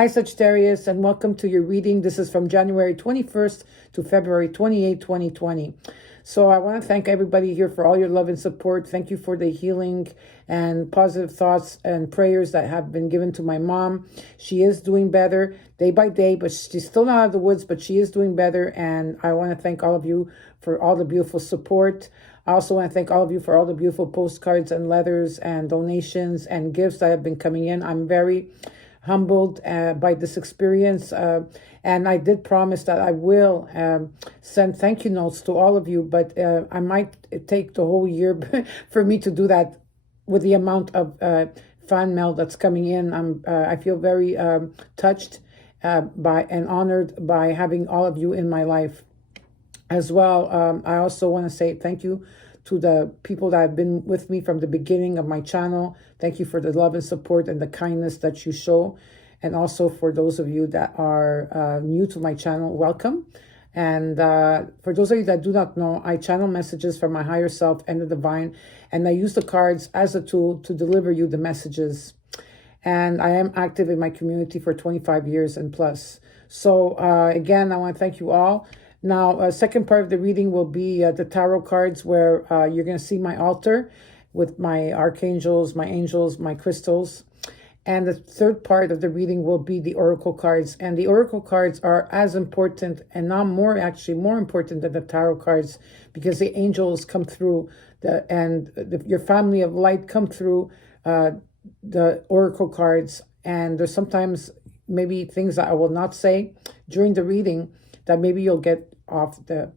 Hi, Sagittarius, and welcome to your reading. This is from January 21st to February 28, 2020. So I want to thank everybody here for all your love and support. Thank you for the healing and positive thoughts and prayers that have been given to my mom. She is doing better day by day, but she's still not out of the woods, but she is doing better. And I want to thank all of you for all the beautiful support. I also want to thank all of you for all the beautiful postcards and letters and donations and gifts that have been coming in. I'm very humbled by this experience, and I did promise that I will send thank you notes to all of you, but I might take the whole year for me to do that with the amount of fan mail that's coming in. I feel very touched by and honored by having all of you in my life as well. I also want to say thank you to the people that have been with me from the beginning of my channel. Thank you for the love and support and the kindness that you show. And also for those of you that are new to my channel, welcome. And for those of you that do not know, I channel messages from my higher self and the divine. And I use the cards as a tool to deliver you the messages. And I am active in my community for 25 years and plus. So again, I want to thank you all. Now, second part of the reading will be the tarot cards, where you're going to see my altar with my archangels, my angels, my crystals. And the third part of the reading will be the oracle cards. And the oracle cards are as important, and now more important than the tarot cards, because the angels come through, your family of light come through the oracle cards. And there's sometimes maybe things that I will not say during the reading that maybe you'll get off the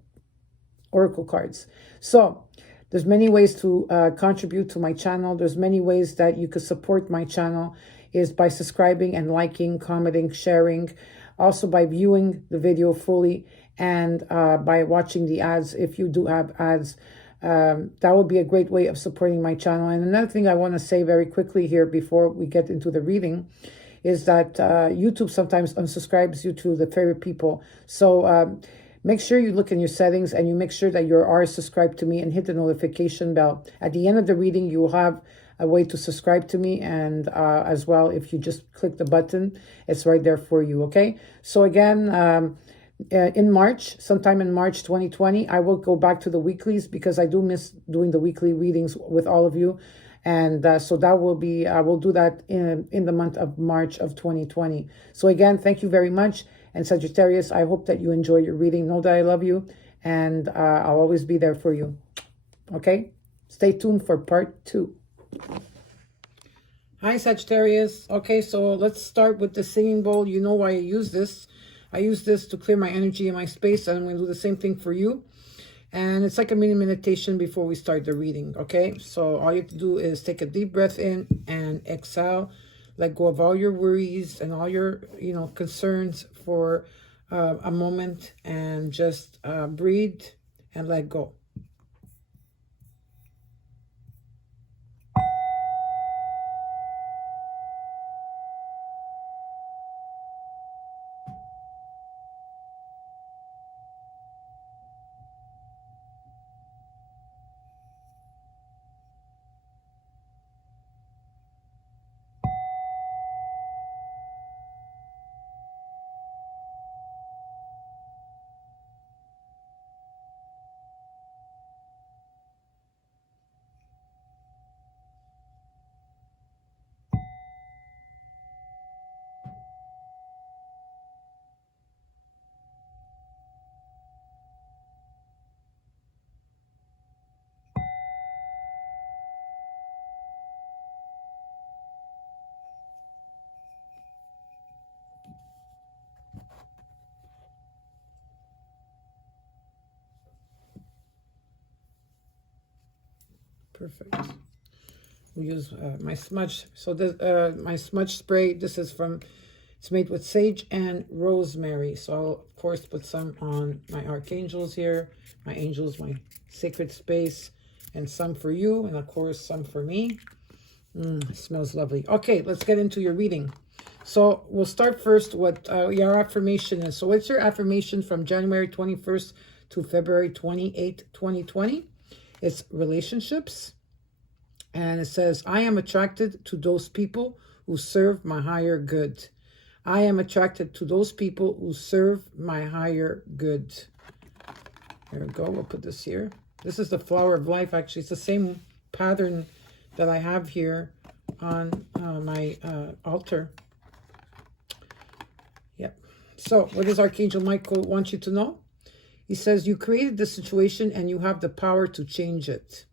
oracle cards. So there's many ways to contribute to my channel. There's many ways that you could support my channel, is by subscribing and liking, commenting, sharing, also by viewing the video fully, and by watching the ads if you do have ads. That would be a great way of supporting my channel. And another thing I want to say very quickly here before we get into the reading is that YouTube sometimes unsubscribes you to the favorite people. So make sure you look in your settings and you make sure that you are subscribed to me and hit the notification bell. At the end of the reading, you will have a way to subscribe to me, and as well, if you just click the button, it's right there for you, okay? So again, in March, sometime in March 2020, I will go back to the weeklies, because I do miss doing the weekly readings with all of you. And so that will be, I will do that in the month of March of 2020. So again, thank you very much. And Sagittarius, I hope that you enjoy your reading. Know that I love you, and I'll always be there for you. Okay? Stay tuned for part 2. Hi, Sagittarius. Okay, so let's start with the singing bowl. You know why I use this. I use this to clear my energy and my space, and I'm going to do the same thing for you. And it's like a mini meditation before we start the reading, okay? So all you have to do is take a deep breath in and exhale. Let go of all your worries and all your, concerns for a moment, and just breathe and let go. Perfect. We use my smudge. So this my smudge spray, this is it's made with sage and rosemary. So I'll of course put some on my archangels here, my angels, my sacred space, and some for you, and of course some for me. It smells lovely. Okay, let's get into your reading. So we'll start first what your affirmation is. So what's your affirmation from January 21st to February 28th, 2020? It's relationships. And it says, I am attracted to those people who serve my higher good. I am attracted to those people who serve my higher good. There we go. We'll put this here. This is the flower of life. Actually, it's the same pattern that I have here on my altar. Yep. So what does Archangel Michael want you to know? He says, you created the situation and you have the power to change it.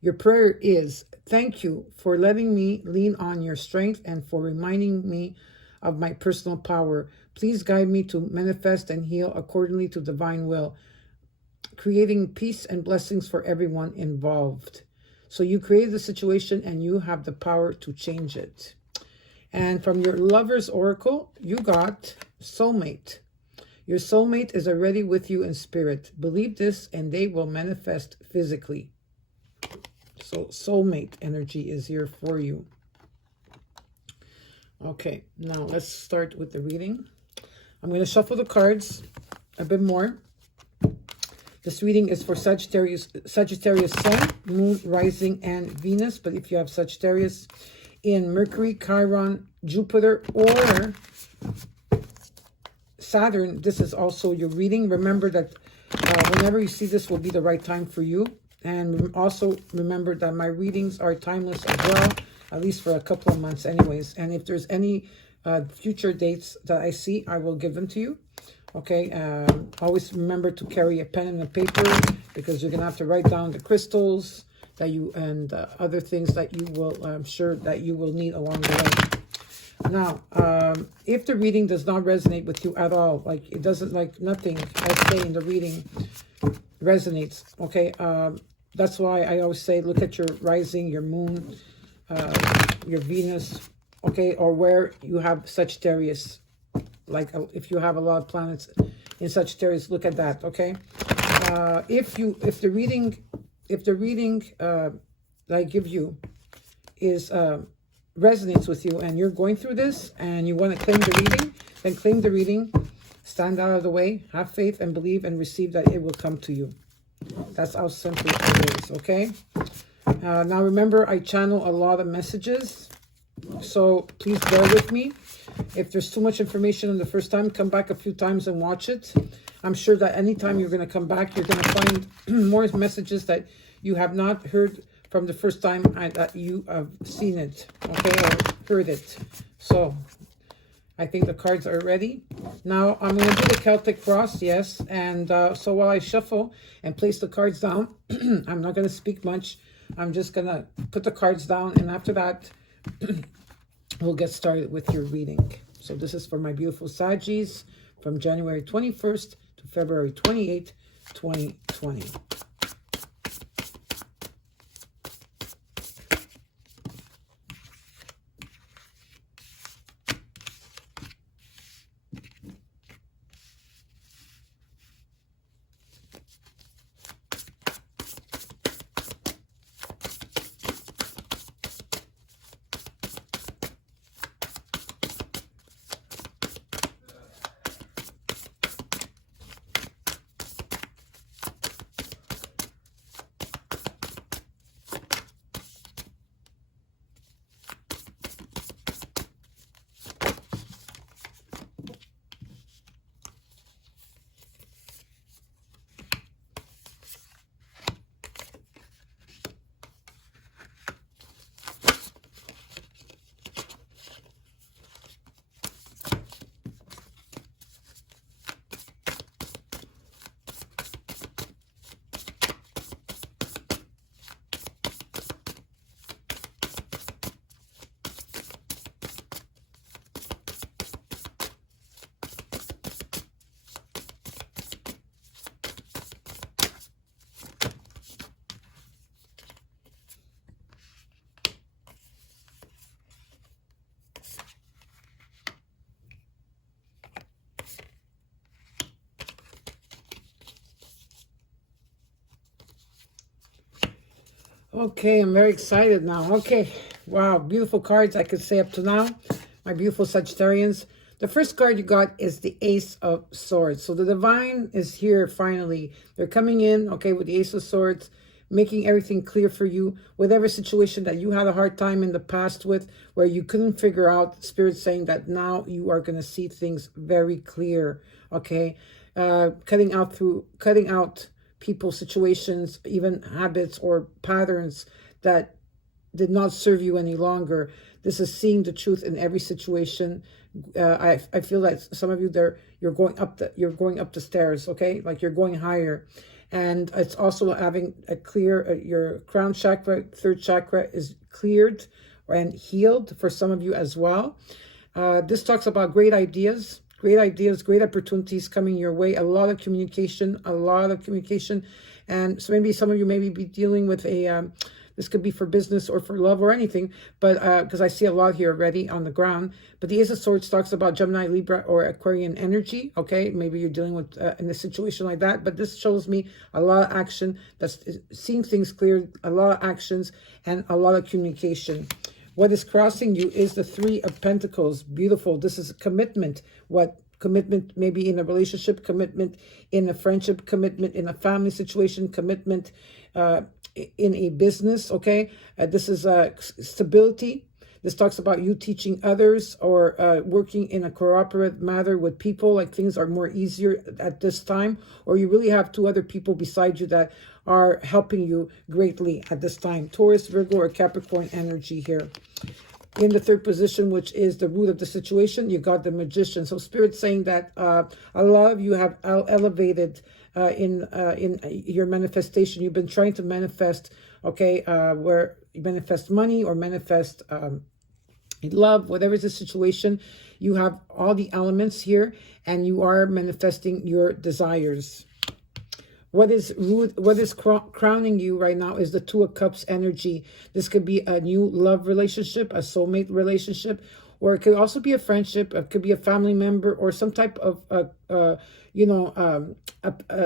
Your prayer is, thank you for letting me lean on your strength and for reminding me of my personal power. Please guide me to manifest and heal accordingly to divine will, creating peace and blessings for everyone involved. So you created the situation and you have the power to change it. And from your Lover's Oracle, you got soulmate. Your soulmate is already with you in spirit. Believe this and they will manifest physically. So soulmate energy is here for you. Okay, now let's start with the reading. I'm going to shuffle the cards a bit more. This reading is for Sagittarius Sun, Moon, Rising, and Venus. But if you have Sagittarius in Mercury, Chiron, Jupiter, or Saturn, this is also your reading. Remember that whenever you see this will be the right time for you. And also remember that my readings are timeless as well, at least for a couple of months anyways. And if there's any future dates that I see, I will give them to you. Okay, always remember to carry a pen and a paper because you're going to have to write down the crystals that you and other things that you will, I'm sure that you will need along the way. Now, if the reading does not resonate with you at all, like it doesn't, like nothing I say in the reading resonates, okay, that's why I always say look at your rising, your moon, your Venus, okay, or where you have Sagittarius. Like if you have a lot of planets in Sagittarius, look at that, okay? If the reading that I give you is resonates with you and you're going through this and you want to claim the reading, then claim the reading, stand out of the way, have faith and believe and receive that it will come to you. That's how simple it is, okay? Now remember, I channel a lot of messages, so please bear with me. If there's too much information on the first time, come back a few times and watch it. I'm sure that anytime you're going to come back, you're going to find more messages that you have not heard from the first time and that you have seen it, okay, or heard it. So I think the cards are ready. Now I'm going to do the Celtic cross, yes. And so while I shuffle and place the cards down, I'm not going to speak much. I'm just going to put the cards down. And after that, we'll get started with your reading. So this is for my beautiful Saggies from January 21st to February 28th, 2020. Okay, I'm very excited now. Okay, wow, beautiful cards I could say up to now. My beautiful Sagittarians. The first card you got is the Ace of Swords. So the Divine is here finally. They're coming in, okay, with the Ace of Swords. making everything clear for you. Whatever situation that you had a hard time in the past with, where you couldn't figure out, Spirit's saying that now you are going to see things very clear, okay? Cutting out people, situations, even habits or patterns that did not serve you any longer. This is seeing the truth in every situation. I feel that some of you there, you're going up the stairs, okay? Like you're going higher. And it's also having a clear, your crown chakra, third chakra is cleared and healed for some of you as well. This talks about great ideas, great opportunities coming your way, a lot of communication. And so maybe some of you maybe be dealing with a, this could be for business or for love or anything, but because I see a lot here already on the ground. But the Ace of Swords talks about Gemini, Libra, or Aquarian energy, okay? Maybe you're dealing with in a situation like that, but this shows me a lot of action, that's seeing things clear, a lot of actions, and a lot of communication. What is crossing you is the Three of Pentacles. Beautiful. This is commitment. What commitment, maybe in a relationship, commitment in a friendship, commitment in a family situation, commitment in a business, okay? This is stability. This talks about you teaching others or working in a cooperative manner with people, like things are more easier at this time, or you really have two other people beside you that are helping you greatly at this time. Taurus, Virgo, or Capricorn energy here. In the third position, which is the root of the situation, you got the Magician. So Spirit's saying that a lot of you have elevated in your manifestation. You've been trying to manifest, okay, where you manifest money or manifest love, whatever is the situation. You have all the elements here, and you are manifesting your desires. What is crowning you right now is the Two of Cups energy. This could be a new love relationship, a soulmate relationship, or it could also be a friendship. It could be a family member or some type of, a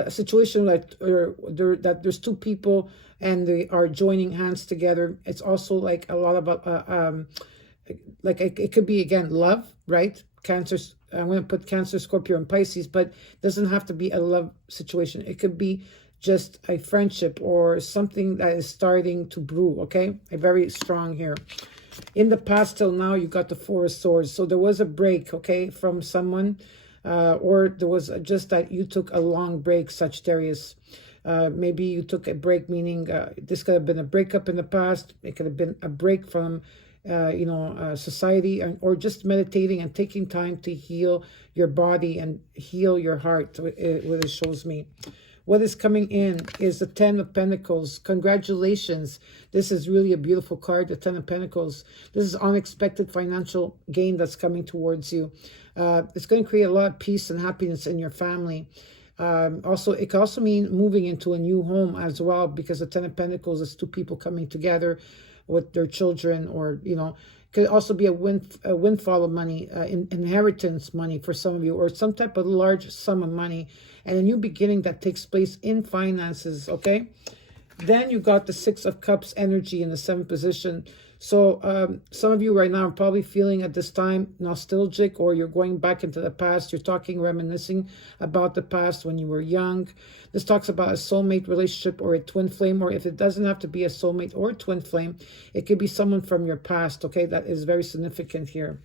situation that there's two people and they are joining hands together. It's also like a lot of, like it could be, again, love, right? Cancer, I'm going to put Cancer, Scorpio, and Pisces, but it doesn't have to be a love situation. It could be just a friendship or something that is starting to brew, okay? Very strong here. In the past till now, you got the Four of Swords. So there was a break, okay, from someone, or there was just that you took a long break, Sagittarius. Maybe you took a break, meaning this could have been a breakup in the past. It could have been a break from society, or just meditating and taking time to heal your body and heal your heart, what it shows me. What is coming in is the Ten of Pentacles. Congratulations. This is really a beautiful card, the Ten of Pentacles. This is unexpected financial gain that's coming towards you. It's going to create a lot of peace and happiness in your family. Also, it can also mean moving into a new home as well, because the Ten of Pentacles is two people coming together with their children, or could also be a windfall of money, inheritance money for some of you, or some type of large sum of money, and a new beginning that takes place in finances, okay? Then you got the Six of Cups energy in the seventh position. So some of you right now are probably feeling at this time nostalgic, or you're going back into the past. You're talking, reminiscing about the past when you were young. This talks about a soulmate relationship or a twin flame, or if it doesn't have to be a soulmate or a twin flame, it could be someone from your past, okay? That is very significant here.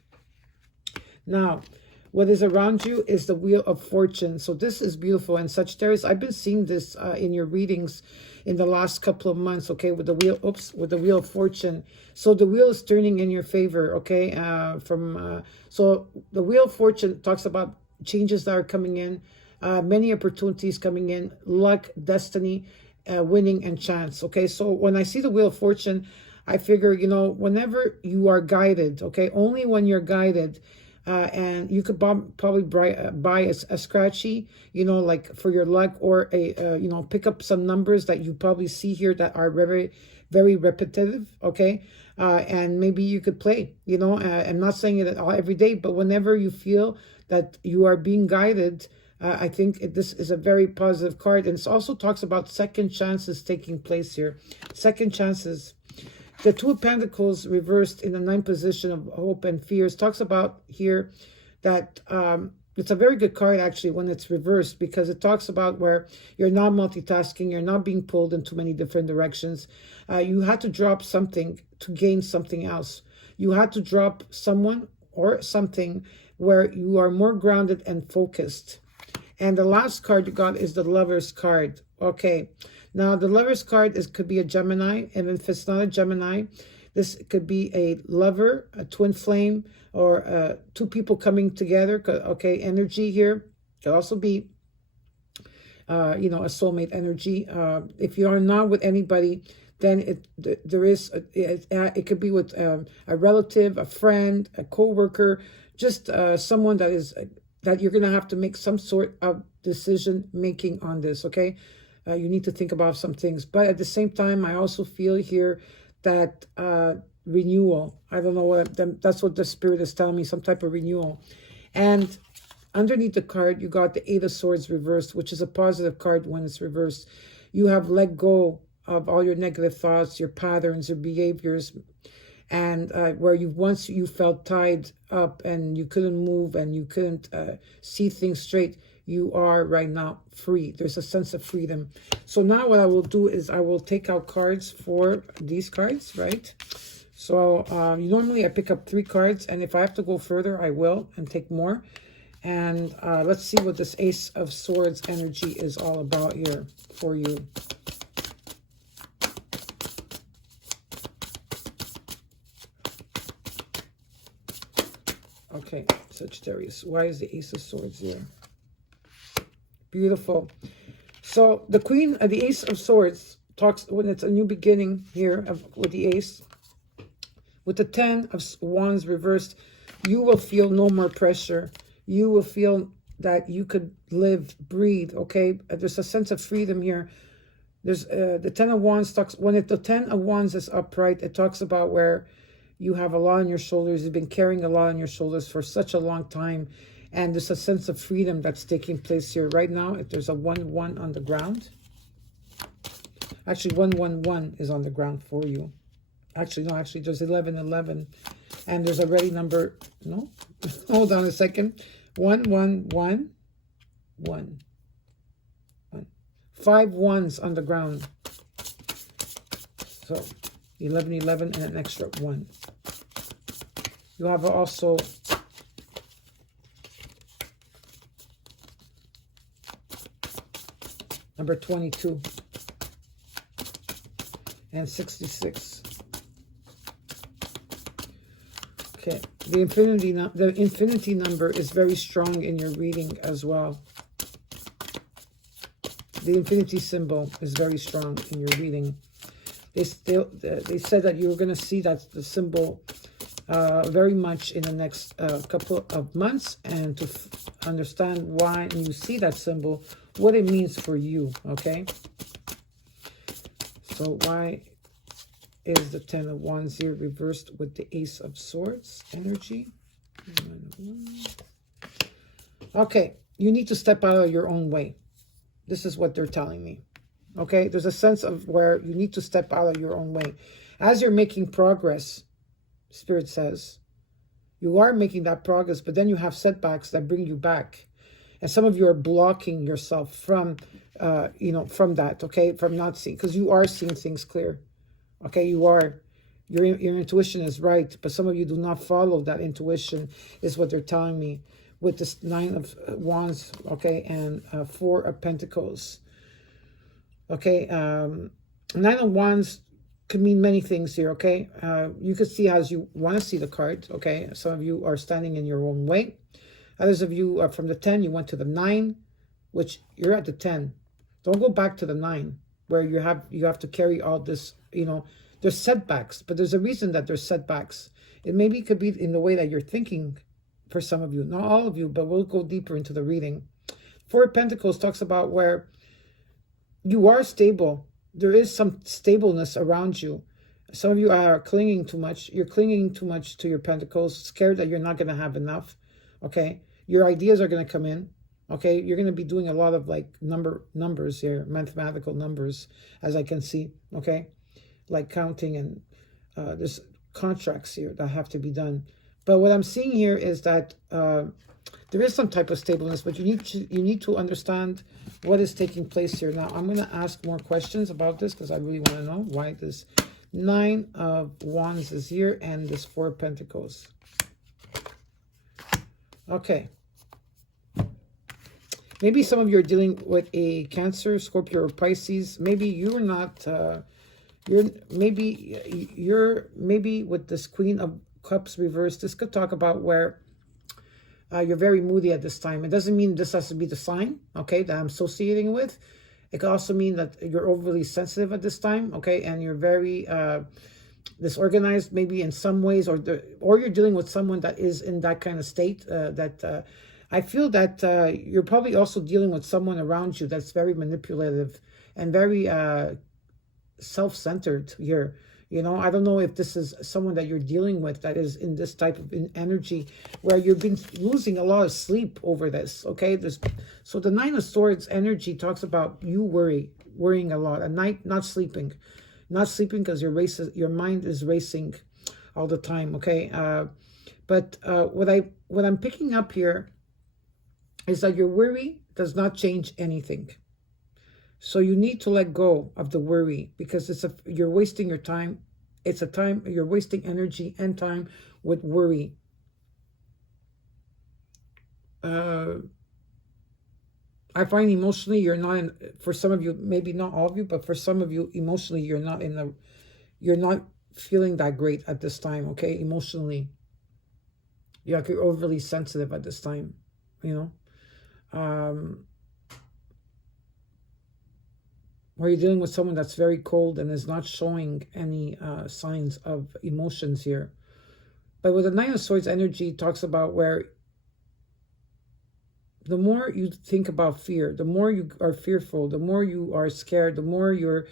Now, what is around you is the Wheel of Fortune. So this is beautiful. And Sagittarius, I've been seeing this in your readings in the last couple of months, okay, with the wheel, with the Wheel of Fortune. So the wheel is turning in your favor, okay? So the Wheel of Fortune talks about changes that are coming in, many opportunities coming in, luck, destiny, winning, and chance, okay? So when I see the Wheel of Fortune, I figure, whenever you are guided, okay, only when you're guided, and you could probably buy a scratchy, like for your luck, or a, pick up some numbers that you probably see here that are very, very repetitive, okay? And maybe you could play, I'm not saying it every day, but whenever you feel that you are being guided, I think this is a very positive card. And it also talks about second chances taking place here. Second chances. The Two of Pentacles reversed in the ninth position of hope and fears talks about here that It's a very good card, actually, when it's reversed, because it talks about where you're not multitasking, you're not being pulled in too many different directions. You had to drop something to gain something else. You had to drop someone or something where you are more grounded and focused. And the last card you got is the Lover's card. Okay, now the Lover's card could be a Gemini, and if it's not a Gemini, this could be a lover, a twin flame, or two people coming together. Okay, energy here. Could also be, you know, a soulmate energy. If you are not with anybody, then it could be with a relative, a friend, a co-worker, just someone that is that you're gonna have to make some sort of decision making on this. Okay, you need to think about some things, but at the same time, I also feel here that renewal. I don't know what that's what the spirit is telling me, some type of renewal. And underneath the card, you got the Eight of Swords reversed, which is a positive card when it's reversed. You have let go of all your negative thoughts, your patterns, your behaviors, and where once you felt tied up and you couldn't move and you couldn't see things straight, you are right now free. There's a sense of freedom. So now what I will do is I will take out cards for these cards, right? So normally I pick up 3 cards, and if I have to go further, I will and take more. And let's see what this Ace of Swords energy is all about here for you. Okay, Sagittarius. Why is the Ace of Swords here? Beautiful. So the Ace of Swords talks when it's a new beginning here with the Ace. With the 10 of Wands reversed, you will feel no more pressure. You will feel that you could live, breathe, okay? There's a sense of freedom here. There's the 10 of Wands talks, the 10 of Wands is upright, it talks about where you have a lot on your shoulders. You've been carrying a lot on your shoulders for such a long time. And there's a sense of freedom that's taking place here. Right now, if there's a 1-1 on the ground. Actually, 1-1-1 is on the ground for you. Actually, no, there's 11-11. And there's already number, no? Hold on a second. 1-1-1. 1. 5 ones on the ground. So 11-11 and an extra 1. You have also number 22 and 66. Okay, the infinity number is very strong in your reading as well. The infinity symbol is very strong in your reading. They said that you were going to see that the symbol very much in the next couple of months, and to understand why you see that symbol, what it means for you, okay? So why is the 10 of Wands here reversed with the Ace of Swords energy? Okay, you need to step out of your own way. This is what they're telling me. Okay, there's a sense of where you need to step out of your own way. As you're making progress, Spirit says, you are making that progress, but then you have setbacks that bring you back. And some of you are blocking yourself from, from that, okay, from not seeing, because you are seeing things clear. Okay, you are. Your intuition is right, but some of you do not follow that intuition, is what they're telling me. With this 9 of Wands, okay, and 4 of Pentacles. Okay, 9 of Wands could mean many things here, okay? You could see as you want to see the card, okay? Some of you are standing in your own way. Others of you are from the 10, you went to the 9, which you're at the 10. Don't go back to the 9, where you have to carry all this, there's setbacks, but there's a reason that there's setbacks. It maybe could be in the way that you're thinking for some of you, not all of you, but we'll go deeper into the reading. 4 of Pentacles talks about where you are stable. There is some stableness around you. Some of you are clinging too much. You're clinging too much to your Pentacles, scared that you're not going to have enough, okay? Your ideas are going to come in, okay? You're going to be doing a lot of like numbers here, mathematical numbers, as I can see, okay? Like counting, and there's contracts here that have to be done. But what I'm seeing here is that there is some type of stableness, but you need to understand what is taking place here. Now, I'm going to ask more questions about this because I really want to know why this 9 of Wands is here and this 4 of Pentacles. Okay. Maybe some of you are dealing with a Cancer, Scorpio, or Pisces. Maybe you're not, maybe with this Queen of Cups reversed. This could talk about where you're very moody at this time. It doesn't mean this has to be the sign, okay, that I'm associating with. It could also mean that you're overly sensitive at this time, okay, and you're very disorganized maybe in some ways, or you're dealing with someone that is in that kind of state I feel that you're probably also dealing with someone around you that's very manipulative and very self-centered here. You know, I don't know if this is someone that you're dealing with that is in this type of energy where you've been losing a lot of sleep over this, okay? So the 9 of Swords energy talks about you worrying a lot, at night, not sleeping because your mind is racing all the time, okay? But what I'm picking up here is that your worry does not change anything. So you need to let go of the worry because you're wasting your time. It's a time you're wasting energy and time with worry. I find emotionally you're not in, for some of you, maybe not all of you, but for some of you emotionally you're not feeling that great at this time, okay? Emotionally. You're overly sensitive at this time, you know? Or you're dealing with someone that's very cold and is not showing any signs of emotions here. But with the 9 of Swords energy, talks about where the more you think about fear, the more you are fearful, the more you are scared, the more you're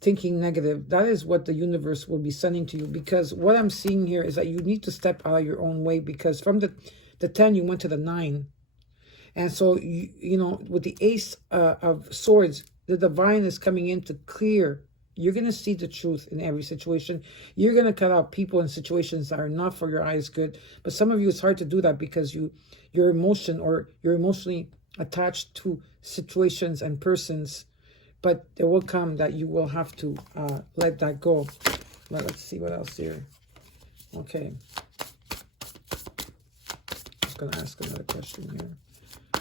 thinking negative. That is what the universe will be sending to you. Because what I'm seeing here is that you need to step out of your own way. Because from the 10, you went to the 9. And so, you know, with the Ace of Swords, the divine is coming in to clear. You're going to see the truth in every situation. You're going to cut out people in situations that are not for your highest good. But some of you, it's hard to do that because you're emotionally attached to situations and persons. But there will come that you will have to let that go. Let's see what else here. Okay. I'm just going to ask another question here.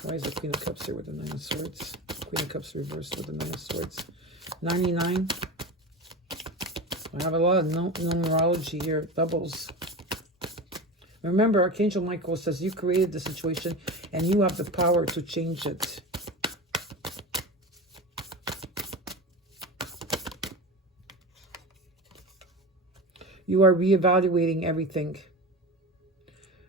Why is the Queen of Cups here with the 9 of Swords? Queen of Cups reversed with the 9 of Swords. 99. I have a lot of numerology here. Doubles. Remember, Archangel Michael says you created the situation and you have the power to change it. You are reevaluating everything.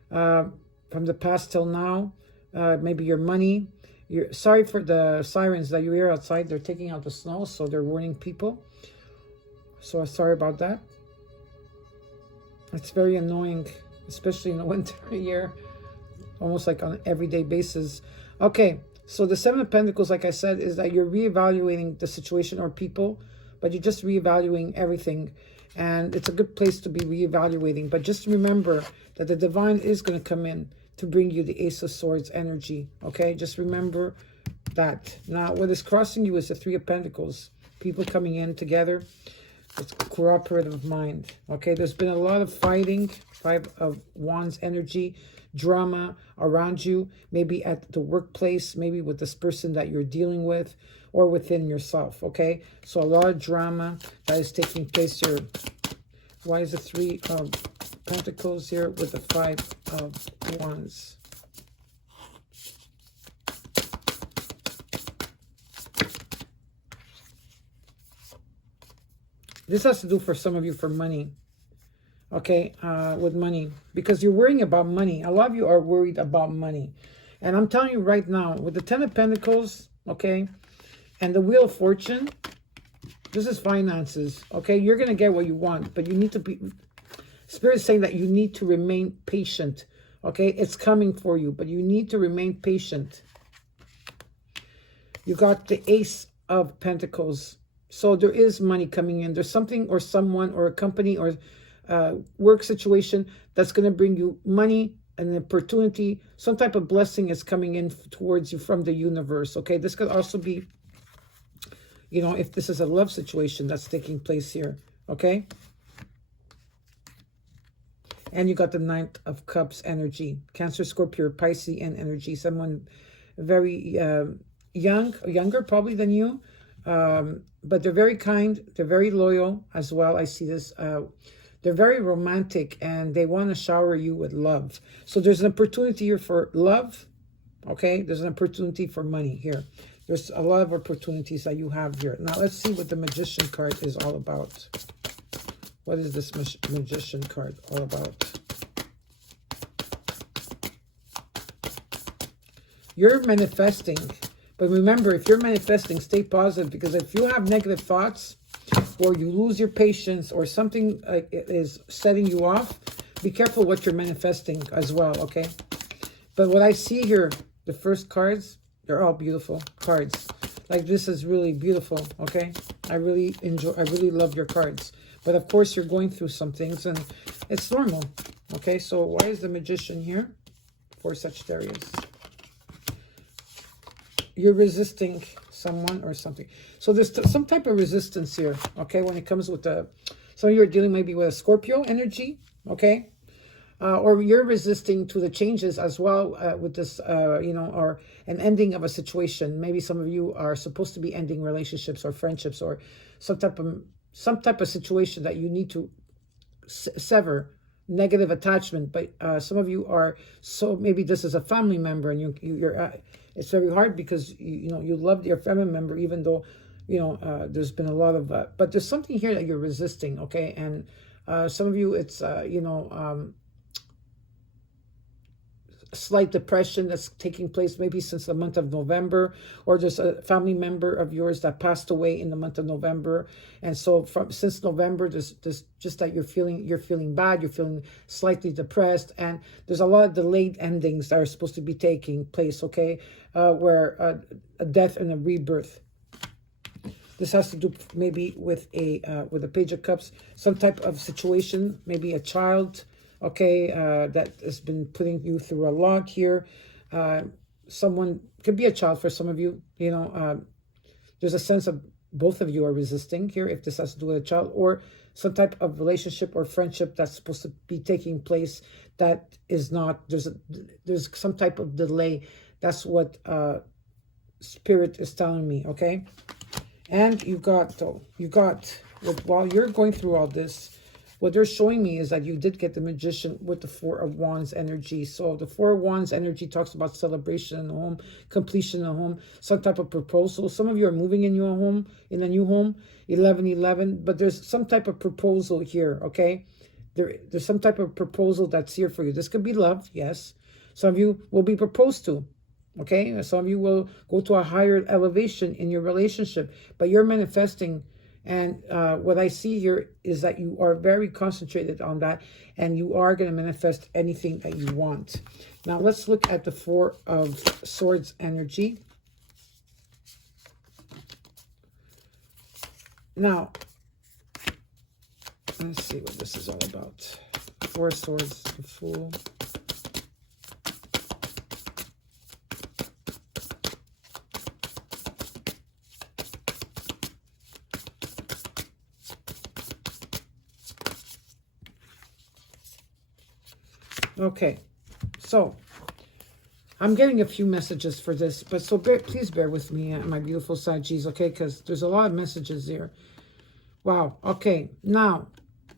From the past till now. Maybe your money. You're sorry for the sirens that you hear outside. They're taking out the snow, so they're warning people. So sorry about that. It's very annoying, especially in the winter here, almost like on an everyday basis. Okay, so the 7 of Pentacles, like I said, is that you're reevaluating the situation or people, but you're just reevaluating everything. And it's a good place to be reevaluating. But just remember that the divine is going to come in to bring you the Ace of Swords energy, okay? Just remember that. Now, what is crossing you is the 3 of Pentacles. People coming in together. It's cooperative mind, okay? There's been a lot of fighting. 5 of Wands energy, drama around you, maybe at the workplace, maybe with this person that you're dealing with, or within yourself, okay? So a lot of drama that is taking place here. Why is the 3 of Pentacles here with the 5 of Wands? This has to do for some of you for money, okay, with money, because you're worrying about money. A lot of you are worried about money. And I'm telling you right now, with the 10 of Pentacles, okay, and the Wheel of Fortune, this is finances, okay? You're going to get what you want, but you need to be... Spirit is saying that you need to remain patient, okay? It's coming for you, but you need to remain patient. You got the Ace of Pentacles. So there is money coming in. There's something or someone or a company or work situation that's going to bring you money, an opportunity, some type of blessing is coming in towards you from the universe. Okay, this could also be, you know, if this is a love situation that's taking place here. Okay, and you got the Knight of Cups energy, Cancer, Scorpio, Pisces, and energy. Someone very younger probably than you, but they're very kind, they're very loyal as well. I see this. They're very romantic, and they want to shower you with love. So there's an opportunity here for love. Okay, there's an opportunity for money here. There's a lot of opportunities that you have here. Now let's see what the Magician card is all about. What is this Magician card all about? You're manifesting. But remember, if you're manifesting, stay positive, because if you have negative thoughts, or you lose your patience, or something is setting you off, be careful what you're manifesting as well, okay? But what I see here, the first cards, they're all beautiful cards. Like, this is really beautiful, okay? I really love your cards. But of course, you're going through some things, and it's normal, okay? So why is the Magician here for Sagittarius? You're resisting someone or something. So there's some type of resistance here, okay, when it comes with the, some of you are dealing maybe with a Scorpio energy, okay, or you're resisting to the changes as well with this, you know, or an ending of a situation. Maybe some of you are supposed to be ending relationships or friendships, or some type of situation that you need to sever, negative attachment. But some of you are, so maybe this is a family member, and you're it's very hard because you know, you love your family member, even though, you know, there's been a lot of but there's something here that you're resisting, okay? And some of you, it's you know, slight depression that's taking place maybe since the month of November, or there's a family member of yours that passed away in the month of November, and so since November, there's just that you're feeling bad, you're feeling slightly depressed, and there's a lot of delayed endings that are supposed to be taking place, okay, where a death and a rebirth. This has to do maybe with a Page of Cups, some type of situation, maybe a child, okay, that has been putting you through a lot here. Someone could be a child for some of you, you know. There's a sense of both of you are resisting here, if this has to do with a child, or some type of relationship or friendship that's supposed to be taking place that is not. There's some type of delay. That's what Spirit is telling me, okay? And you got, while you're going through all this, what they're showing me is that you did get the Magician with the Four of Wands energy. So the Four of Wands energy talks about celebration in the home, completion in the home, some type of proposal. Some of you are moving in your home, in a new home, 1111. But there's some type of proposal here, okay? There's some type of proposal that's here for you. This could be love, yes. Some of you will be proposed to, okay? Some of you will go to a higher elevation in your relationship, but you're manifesting. And what I see here is that you are very concentrated on that, and you are going to manifest anything that you want. Now, let's look at the Four of Swords energy. Now, let's see what this is all about. Four of Swords, the Fool. Okay, so I'm getting a few messages for this, but so please bear with me, my beautiful Sagis, okay? Because there's a lot of messages here. Wow, okay. Now,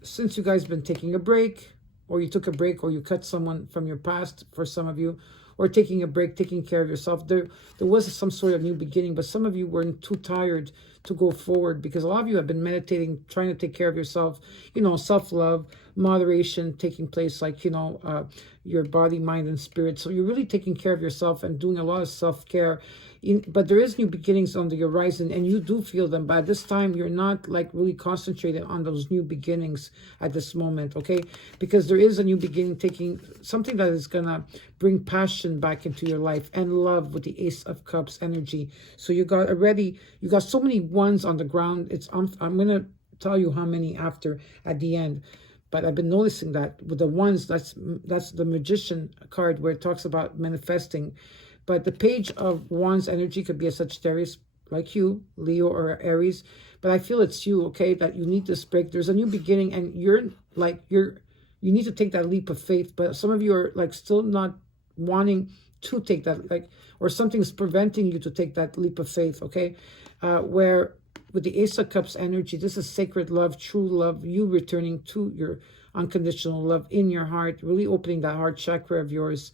since you guys been taking a break, or you took a break, or you cut someone from your past, for some of you, or taking a break, taking care of yourself, there was some sort of new beginning, but some of you weren't too tired to go forward, because a lot of you have been meditating, trying to take care of yourself, you know, self-love, moderation taking place, like, you know, your body, mind, and spirit. So you're really taking care of yourself and doing a lot of self-care. But there is new beginnings on the horizon, and you do feel them. But at this time, you're not like really concentrated on those new beginnings at this moment, okay? Because there is a new beginning, taking something that is gonna bring passion back into your life and love with the Ace of Cups energy. So you got so many ones on the ground. I'm gonna tell you how many after at the end. But I've been noticing that with the ones, that's the Magician card where it talks about manifesting. But the Page of Wands energy could be a Sagittarius like you, Leo or Aries. But I feel it's you, okay, that you need this break. There's a new beginning, and you need to take that leap of faith. But some of you are like still not wanting to take that, like, or something's preventing you to take that leap of faith, okay? Where with the Ace of Cups energy, this is sacred love, true love, you returning to your unconditional love in your heart, really opening that heart chakra of yours.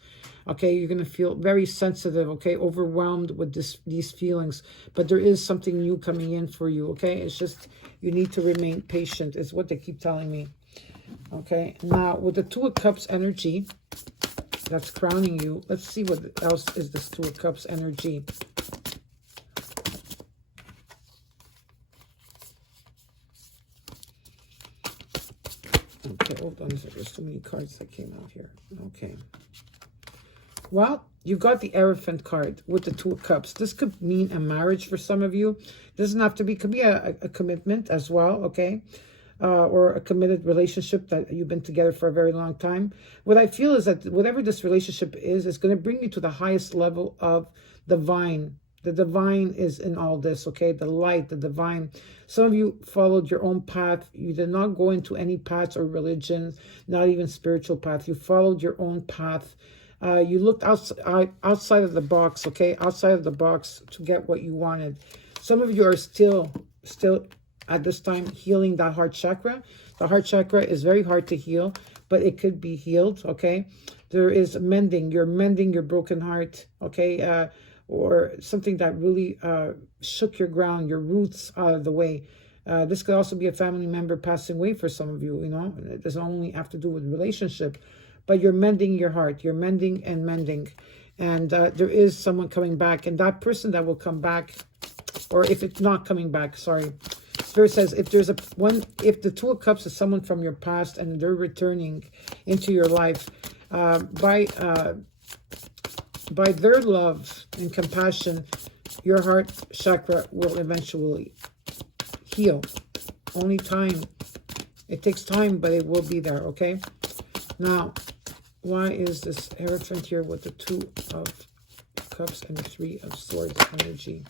Okay, you're going to feel very sensitive, okay, overwhelmed with these feelings. But there is something new coming in for you, okay? It's just you need to remain patient is what they keep telling me. Okay, now with the Two of Cups energy that's crowning you, let's see what else is this Two of Cups energy. Okay, hold on a second. There's too many cards that came out here. Okay. Well, you got the Hierophant card with the Two of Cups. This could mean a marriage for some of you. Doesn't have to be, could be a commitment as well, okay? Or a committed relationship that you've been together for a very long time. What I feel is that whatever this relationship is going to bring you to the highest level of divine. The divine is in all this, okay? The light, the divine. Some of you followed your own path. You did not go into any paths or religion, not even spiritual path. You followed your own path. You looked outside of the box, okay? Outside of the box to get what you wanted. Some of you are still at this time healing that heart chakra. The heart chakra is very hard to heal, but it could be healed, okay? There is mending. You're mending your broken heart, okay? Or something that really shook your ground, your roots out of the way. This could also be a family member passing away for some of you, you know. It doesn't only have to do with relationship, but you're mending your heart. You're mending and mending. And there is someone coming back. And that person that will come back, or if it's not coming back, sorry. Spirit says if there's if the Two of Cups is someone from your past and they're returning into your life, by their love and compassion, your heart chakra will eventually heal. Only time. It takes time, but it will be there, okay? Now, why is this Hierophant here with the Two of Cups and the Three of Swords energy?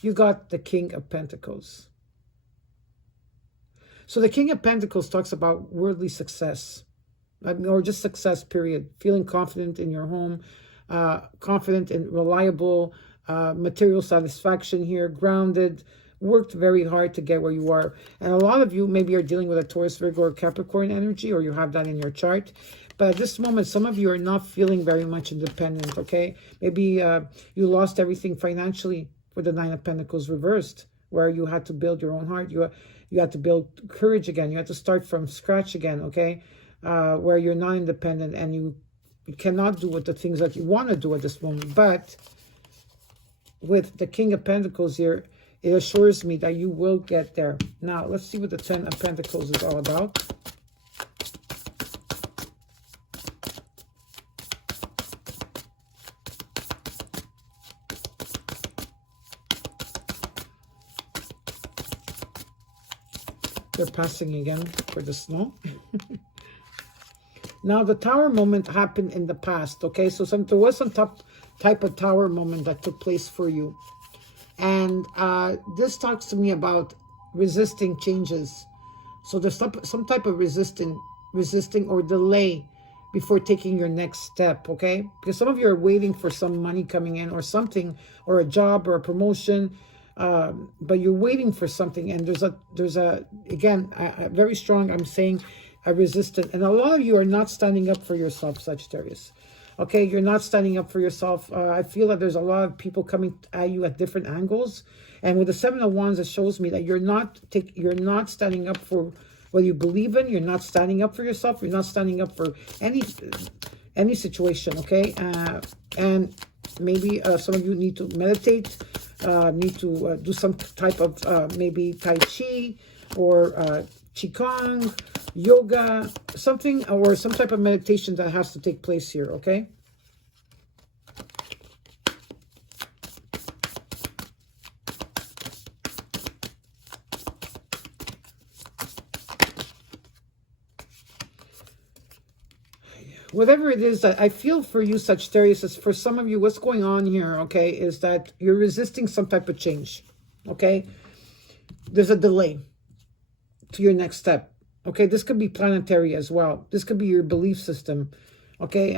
You got the King of Pentacles. So the King of Pentacles talks about worldly success. Or just success, period. Feeling confident in your home, confident and reliable, material satisfaction here, grounded, worked very hard to get where you are. And a lot of you maybe are dealing with a Taurus, Virgo, or Capricorn energy, or you have that in your chart. But at this moment, some of you are not feeling very much independent, okay? Maybe you lost everything financially for the Nine of Pentacles reversed, where you had to build your own heart. You had to build courage again. You had to start from scratch again, okay? Where you're not independent and you cannot do what the things that you want to do at this moment. But with the King of Pentacles here, it assures me that you will get there. Now, let's see what the Ten of Pentacles is all about. They're passing again for the snow. Now, the tower moment happened in the past, okay? So there was some type of tower moment that took place for you. And this talks to me about resisting changes. So there's some type of resisting or delay before taking your next step, okay? Because some of you are waiting for some money coming in or something, or a job or a promotion, but you're waiting for something. And there's a again, very strong, I'm saying, a resistance. And a lot of you are not standing up for yourself, Sagittarius. Okay, you're not standing up for yourself. I feel that there's a lot of people coming at you at different angles. And with the Seven of Wands, it shows me that you're not standing up for what you believe in. You're not standing up for yourself. You're not standing up for any situation, okay? And maybe some of you need to meditate, need to do some type of maybe Tai Chi or Qigong, yoga, something, or some type of meditation that has to take place here, okay? whatever it is that I feel for you, Sagittarius, is for some of you, what's going on here, okay, is that you're resisting some type of change, okay? There's a delay to your next step, okay? This could be planetary as well. This could be your belief system, okay?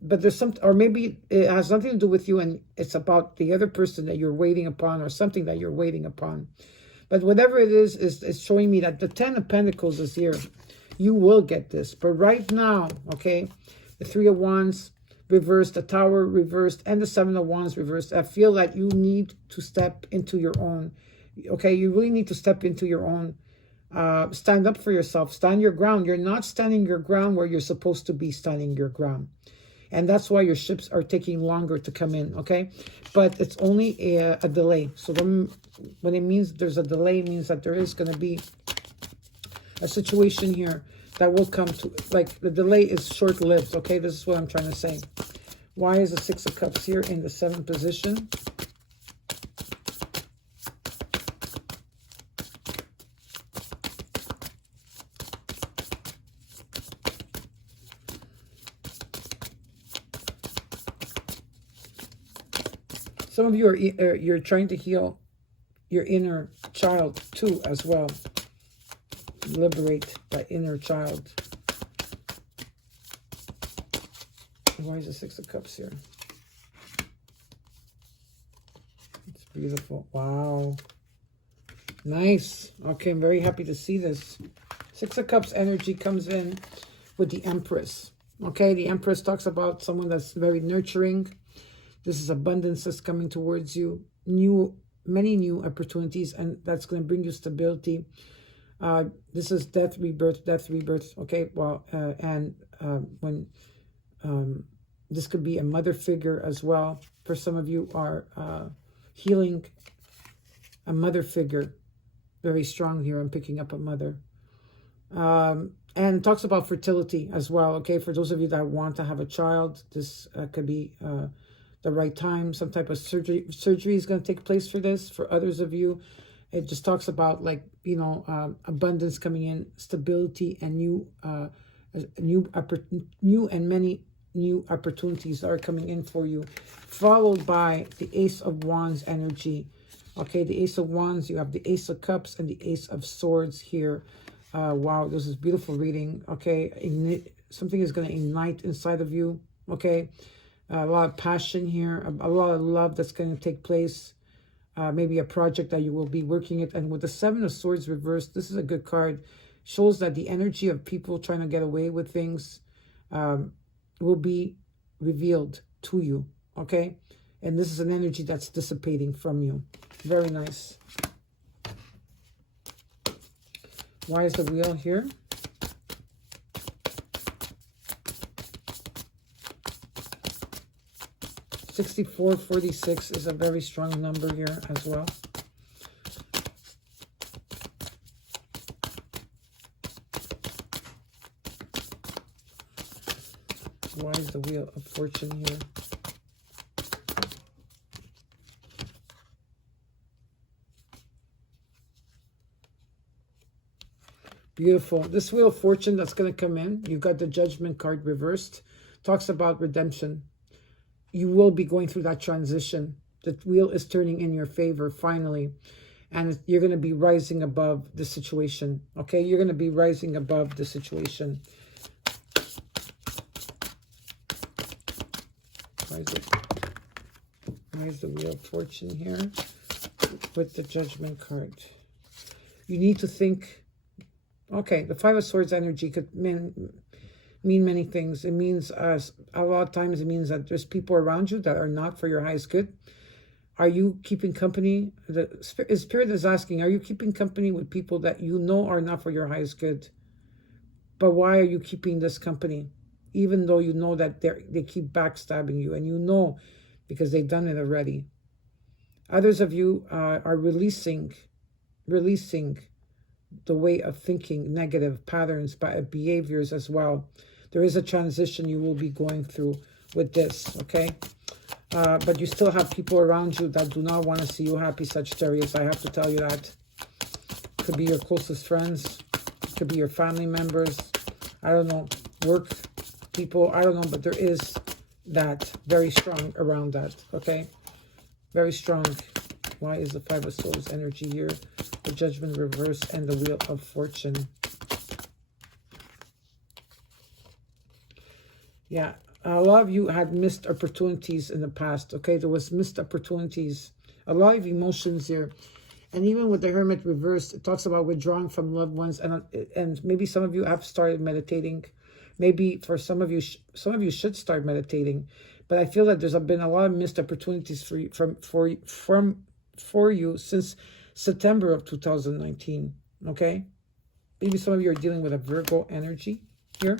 But there's some, or maybe it has nothing to do with you and it's about the other person that you're waiting upon or something that you're waiting upon. But whatever it is showing me that the 10 of Pentacles is here. You will get this. But right now, okay, the 3 of Wands reversed, the Tower reversed, and the 7 of Wands reversed. I feel that you need to step into your own. Okay, you really need to step into your own. Stand up for yourself. Stand your ground. You're not standing your ground where you're supposed to be standing your ground. And that's why your ships are taking longer to come in, okay? But it's only a delay. So when it means there's a delay, it means that there is going to be a situation here that will come to, like, the delay is short-lived, okay? This is what I'm trying to say. Why is the 6 of Cups here in the 7th position? Some of you are you're trying to heal your inner child too as well. Liberate that inner child. Why is the 6 of Cups here? It's beautiful. Wow. Nice. Okay, I'm very happy to see this. 6 of Cups energy comes in with the Empress. Okay, the Empress talks about someone that's very nurturing. This is abundance that's coming towards you. Many new opportunities, and that's going to bring you stability. This is death, rebirth, okay? Well, when this could be a mother figure as well. For some of you are healing a mother figure. Very strong here. I'm picking up a mother. And talks about fertility as well, okay? For those of you that want to have a child, this could be the right time. Some type of surgery is going to take place for this. For others of you, it just talks about, like, you know, abundance coming in, stability, and many new opportunities are coming in for you, followed by the Ace of Wands energy. Okay, the Ace of Wands, you have the Ace of Cups and the Ace of Swords here. Wow, this is beautiful reading. Okay, something is going to ignite inside of you. Okay, a lot of passion here, a lot of love that's going to take place. Maybe a project that you will be working it. And with the 7 of Swords reversed, this is a good card. Shows that the energy of people trying to get away with things will be revealed to you, okay? And this is an energy that's dissipating from you. Very nice. Why is the Wheel here? (6446) is a very strong number here as well. Why is the Wheel of Fortune here? Beautiful. This Wheel of Fortune that's going to come in, you've got the Judgment card reversed. Talks about redemption. You will be going through that transition. The wheel is turning in your favor finally. And you're going to be rising above the situation. Okay? You're going to be rising above the situation. Why is the Wheel of Fortune here with the Judgment card? You need to think. Okay, the 5 of Swords energy could mean many things. It means a lot of times it means that there's people around you that are not for your highest good. Are you keeping company? The Spirit is asking, are you keeping company with people that you know are not for your highest good? But why are you keeping this company? Even though you know that they keep backstabbing you, and you know because they've done it already. Others of you are releasing the way of thinking, negative patterns, behaviors as well. There is a transition you will be going through with this, okay? But you still have people around you that do not want to see you happy, Sagittarius. I have to tell you that. Could be your closest friends. Could be your family members. I don't know. Work people, I don't know, but there is that very strong around that, okay? Very strong. Why is the Five of Swords energy here? The Judgment reverse and the Wheel of Fortune. Yeah, a lot of you had missed opportunities in the past, okay? There was missed opportunities. A lot of emotions here. And even with the Hermit reversed, it talks about withdrawing from loved ones. And maybe some of you have started meditating. Maybe for some of you should start meditating. But I feel that there's been a lot of missed opportunities for you since September of 2019, okay? Maybe some of you are dealing with a Virgo energy here.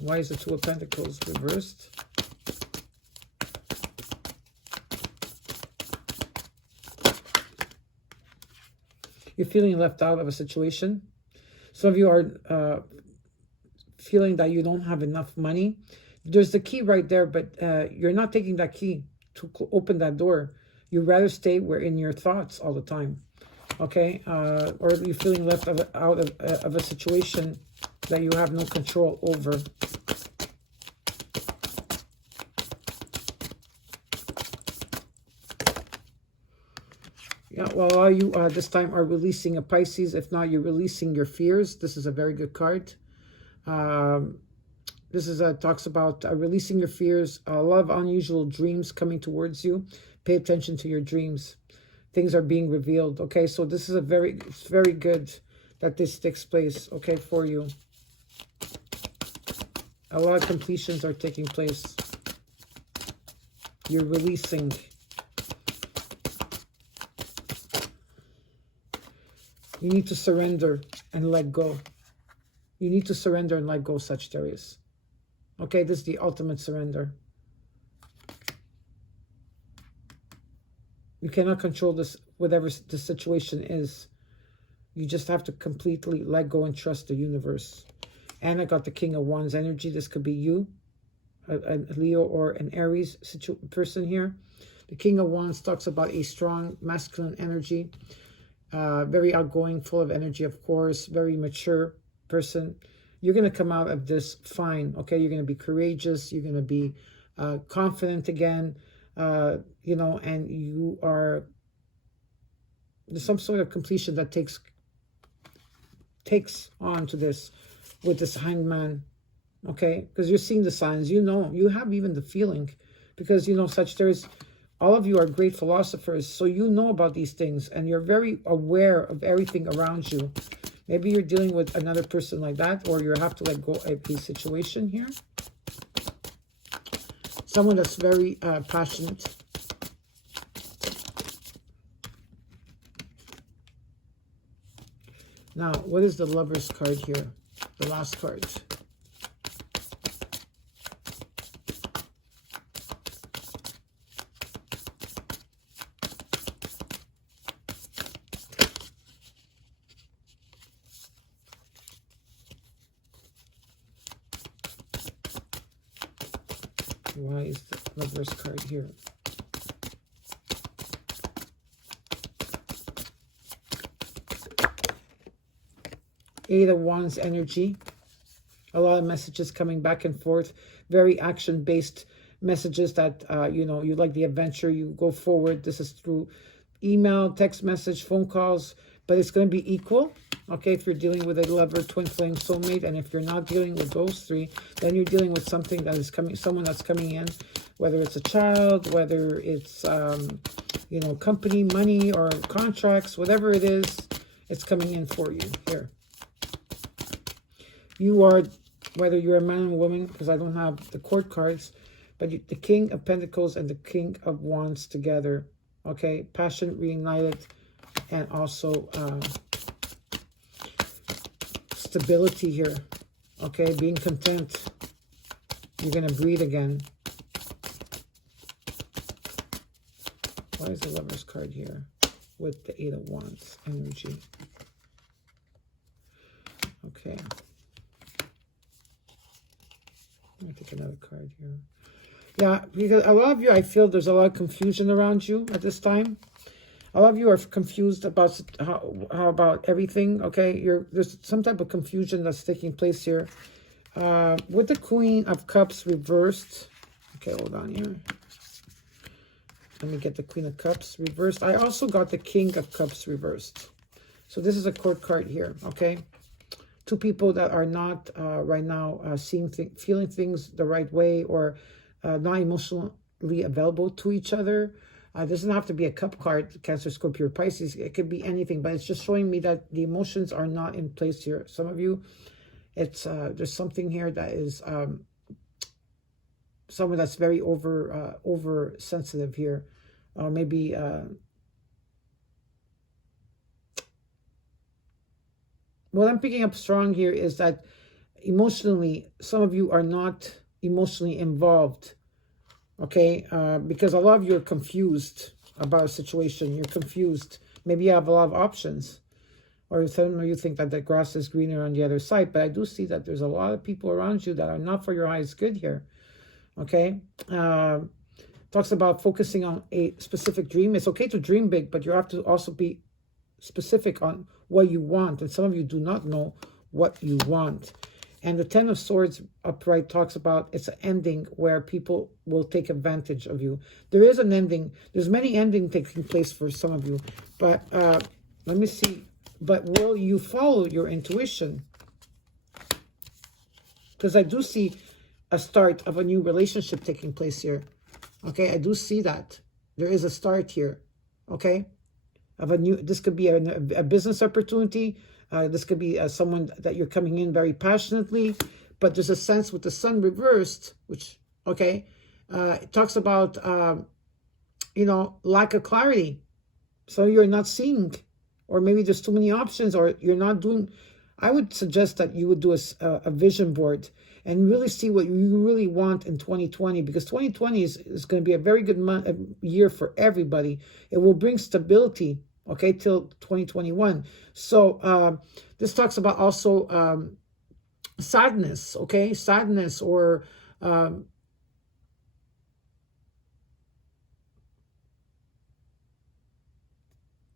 Why is the Two of Pentacles reversed? You're feeling left out of a situation. Some of you are feeling that you don't have enough money. There's the key right there, but you're not taking that key to open that door. You'd rather stay in your thoughts all the time, okay? Or you're feeling left out of a situation that you have no control over. Yeah, well, all you this time are releasing a Pisces. If not, you're releasing your fears. This is a very good card. This is talks about releasing your fears. A lot of unusual dreams coming towards you. Pay attention to your dreams. Things are being revealed. Okay, so this is it's very good that this takes place. Okay, for you. A lot of completions are taking place. You're releasing. You need to surrender and let go. You need to surrender and let go, Sagittarius. Okay, this is the ultimate surrender. You cannot control this, whatever the situation is. You just have to completely let go and trust the universe. And I got the King of Wands energy. This could be you, a Leo or an Aries person here. The King of Wands talks about a strong masculine energy. Very outgoing, full of energy, of course. Very mature person. You're going to come out of this fine, okay? You're going to be courageous. You're going to be confident again, you know, and you are... There's some sort of completion that takes on to this with this Hanged Man, okay? Because you're seeing the signs. You know, you have even the feeling. Because, you know, Sagittarius, all of you are great philosophers, so you know about these things, and you're very aware of everything around you. Maybe you're dealing with another person like that, or you have to let go of a situation here. Someone that's very passionate. Now, what is the Lover's card here? The last card. Why is the Lover's card here? Eight of Wands energy. A lot of messages coming back and forth. Very action-based messages that, you know, you like the adventure. You go forward. This is through email, text message, phone calls. But it's going to be equal. Okay, if you're dealing with a lover, twin flame, soulmate, and if you're not dealing with those three, then you're dealing with something that is coming, someone that's coming in, whether it's a child, whether it's, you know, company, money, or contracts, whatever it is, it's coming in for you here. You are, whether you're a man or woman, because I don't have the court cards, but the King of Pentacles and the King of Wands together, okay? Passion reignited, and also stability here, okay? Being content. You're going to breathe again. Why is the Lover's card here with the Eight of Wands energy? Okay. Let me take another card here. Yeah, because a lot of you, I feel there's a lot of confusion around you at this time. A lot of you are confused about how about everything, okay? There's some type of confusion that's taking place here. with the Queen of Cups reversed. Okay, hold on here. Let me get the Queen of Cups reversed. I also got the King of Cups reversed. So this is a court card here, okay? Two people that are not right now feeling things the right way, or not emotionally available to each other. It doesn't have to be a cup card, Cancer, Scorpio, or Pisces. It could be anything, but it's just showing me that the emotions are not in place here. Some of you, it's there's something here that is someone that's very over sensitive here, or maybe what I'm picking up strong here is that emotionally, some of you are not emotionally involved, okay? Because a lot of you are confused about a situation. You're confused. Maybe you have a lot of options, or some of you think that the grass is greener on the other side. But I do see that there's a lot of people around you that are not for your highest good here, okay? Talks about focusing on a specific dream. It's okay to dream big, but you have to also be specific on what you want. And some of you do not know what you want. And the Ten of Swords upright talks about it's an ending where people will take advantage of you. There is an ending. There's many endings taking place for some of you. But let me see. But will you follow your intuition? Because I do see a start of a new relationship taking place here. Okay, I do see that. There is a start here. Okay? Of a new, this could be a business opportunity. This could be someone that you're coming in very passionately, but there's a sense with the Sun reversed, which, okay, it talks about, you know, lack of clarity. So you're not seeing, or maybe there's too many options, or you're not doing. I would suggest that you would do a vision board and really see what you really want in 2020, because 2020 is going to be a very good year for everybody. It will bring stability, okay, till 2021. So this talks about also sadness, okay, sadness, or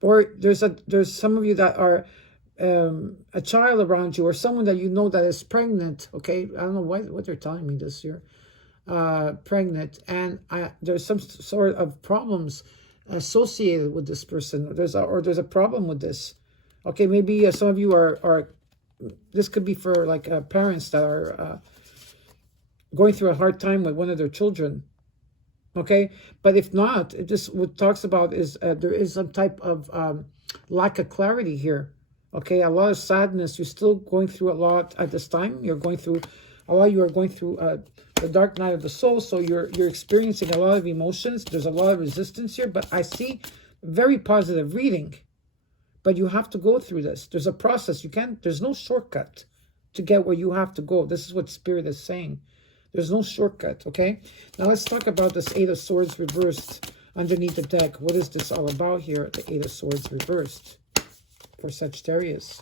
there's some of you that are a child around you, or someone that you know that is pregnant, okay? I don't know what they're telling me this year. Pregnant, and there's some sort of problems associated with this person. There's a problem with this. Okay, maybe some of you are this could be for like parents that are going through a hard time with one of their children. Okay, but if not, it just what talks about is there is some type of lack of clarity here. Okay, a lot of sadness. You're still going through a lot at this time. You're going through a lot. You are going through the dark night of the soul. So you're experiencing a lot of emotions. There's a lot of resistance here, but I see very positive reading. But you have to go through this. There's a process. There's no shortcut to get where you have to go. This is what Spirit is saying. There's no shortcut, okay? Now let's talk about this Eight of Swords reversed underneath the deck. What is this all about here? The Eight of Swords reversed for Sagittarius.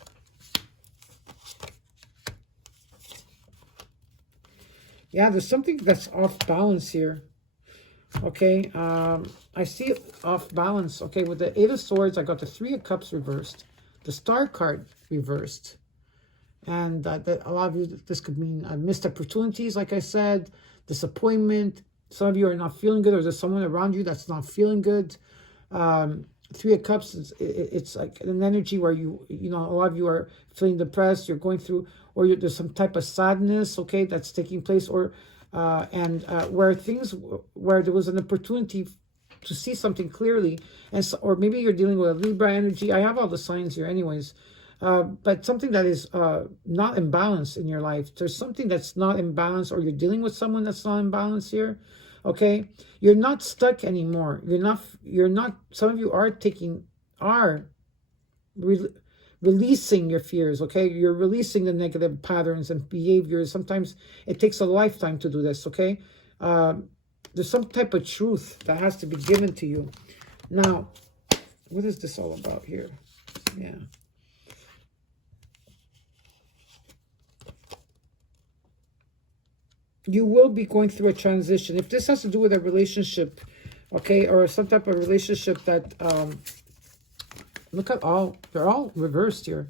Yeah, there's something that's off balance here. Okay, I see it off balance. Okay, with the Eight of Swords, I got the Three of Cups reversed, the Star card reversed. And that a lot of you, this could mean missed opportunities, like I said, disappointment. Some of you are not feeling good, or there's someone around you that's not feeling good. Three of Cups, it's like an energy where you know, a lot of you are feeling depressed, you're going through, or there's some type of sadness, okay, that's taking place, or where there was an opportunity to see something clearly, and so, or maybe you're dealing with a Libra energy. I have all the signs here anyways. But something that is not in balance in your life. There's something that's not in balance, or you're dealing with someone that's not in balance here. Okay, you're not stuck anymore. You're not. Some of you are releasing your fears. Okay, you're releasing the negative patterns and behaviors. Sometimes it takes a lifetime to do this. Okay, there's some type of truth that has to be given to you. Now, what is this all about here? Yeah. You will be going through a transition. If this has to do with a relationship, okay, or some type of relationship that, look at they're all reversed here.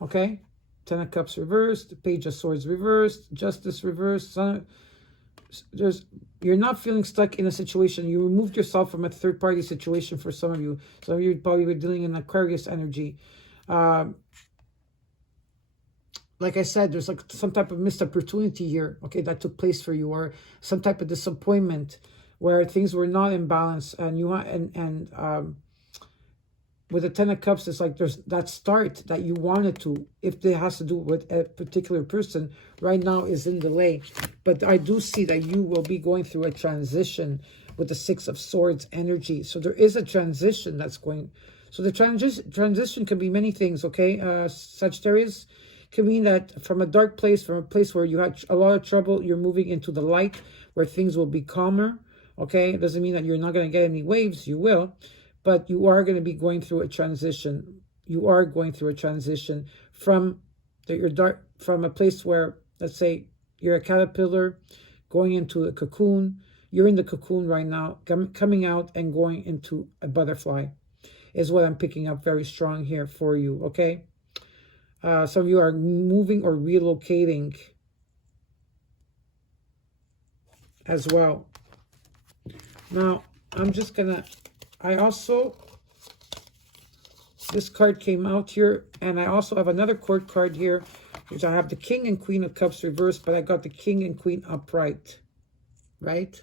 Okay? Ten of Cups reversed, Page of Swords reversed, Justice reversed. You're not feeling stuck in a situation. You removed yourself from a third-party situation for some of you. Some of you probably were dealing in Aquarius energy. Like I said, there's like some type of missed opportunity here, okay, that took place for you, or some type of disappointment where things were not in balance, and you want with the Ten of Cups, it's like there's that start that you wanted to, if it has to do with a particular person, right now is in delay. But I do see that you will be going through a transition with the Six of Swords energy. So there is a transition that's going. So the transition can be many things, okay? Sagittarius, can mean that from a dark place, from a place where you had a lot of trouble, you're moving into the light where things will be calmer, okay? It doesn't mean that you're not going to get any waves. You will. But you are going to be going through a transition. You are going through a transition from from a place where, let's say, you're a caterpillar going into a cocoon. You're in the cocoon right now, coming out and going into a butterfly is what I'm picking up very strong here for you, okay? Some of you are moving or relocating as well. Now, I'm just going to... this card came out here, and I also have another court card here, which I have the King and Queen of Cups reversed, but I got the King and Queen upright, right?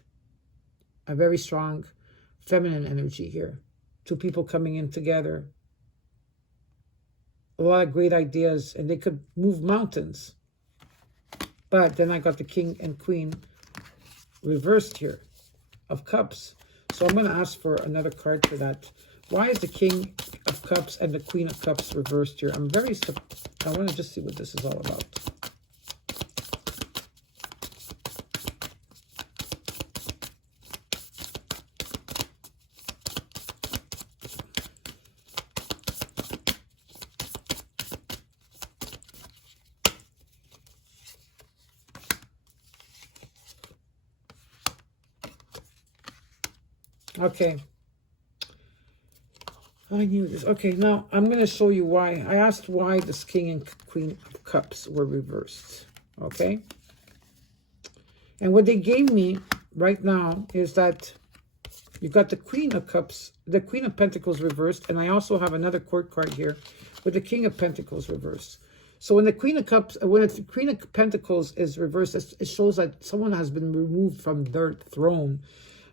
A very strong feminine energy here. Two people coming in together. A lot of great ideas, and they could move mountains. But then I got the King and Queen reversed here of Cups. So I'm going to ask for another card for that. Why is the King of Cups and the Queen of Cups reversed here? I want to just see what this is all about. Okay. I knew this. Okay, now I'm going to show you why. I asked why this King and Queen of Cups were reversed. Okay? And what they gave me right now is that you got the Queen of Cups, the Queen of Pentacles reversed, and I also have another court card here with the King of Pentacles reversed. So when the Queen of Cups, when the Queen of Pentacles is reversed, it shows that someone has been removed from their throne.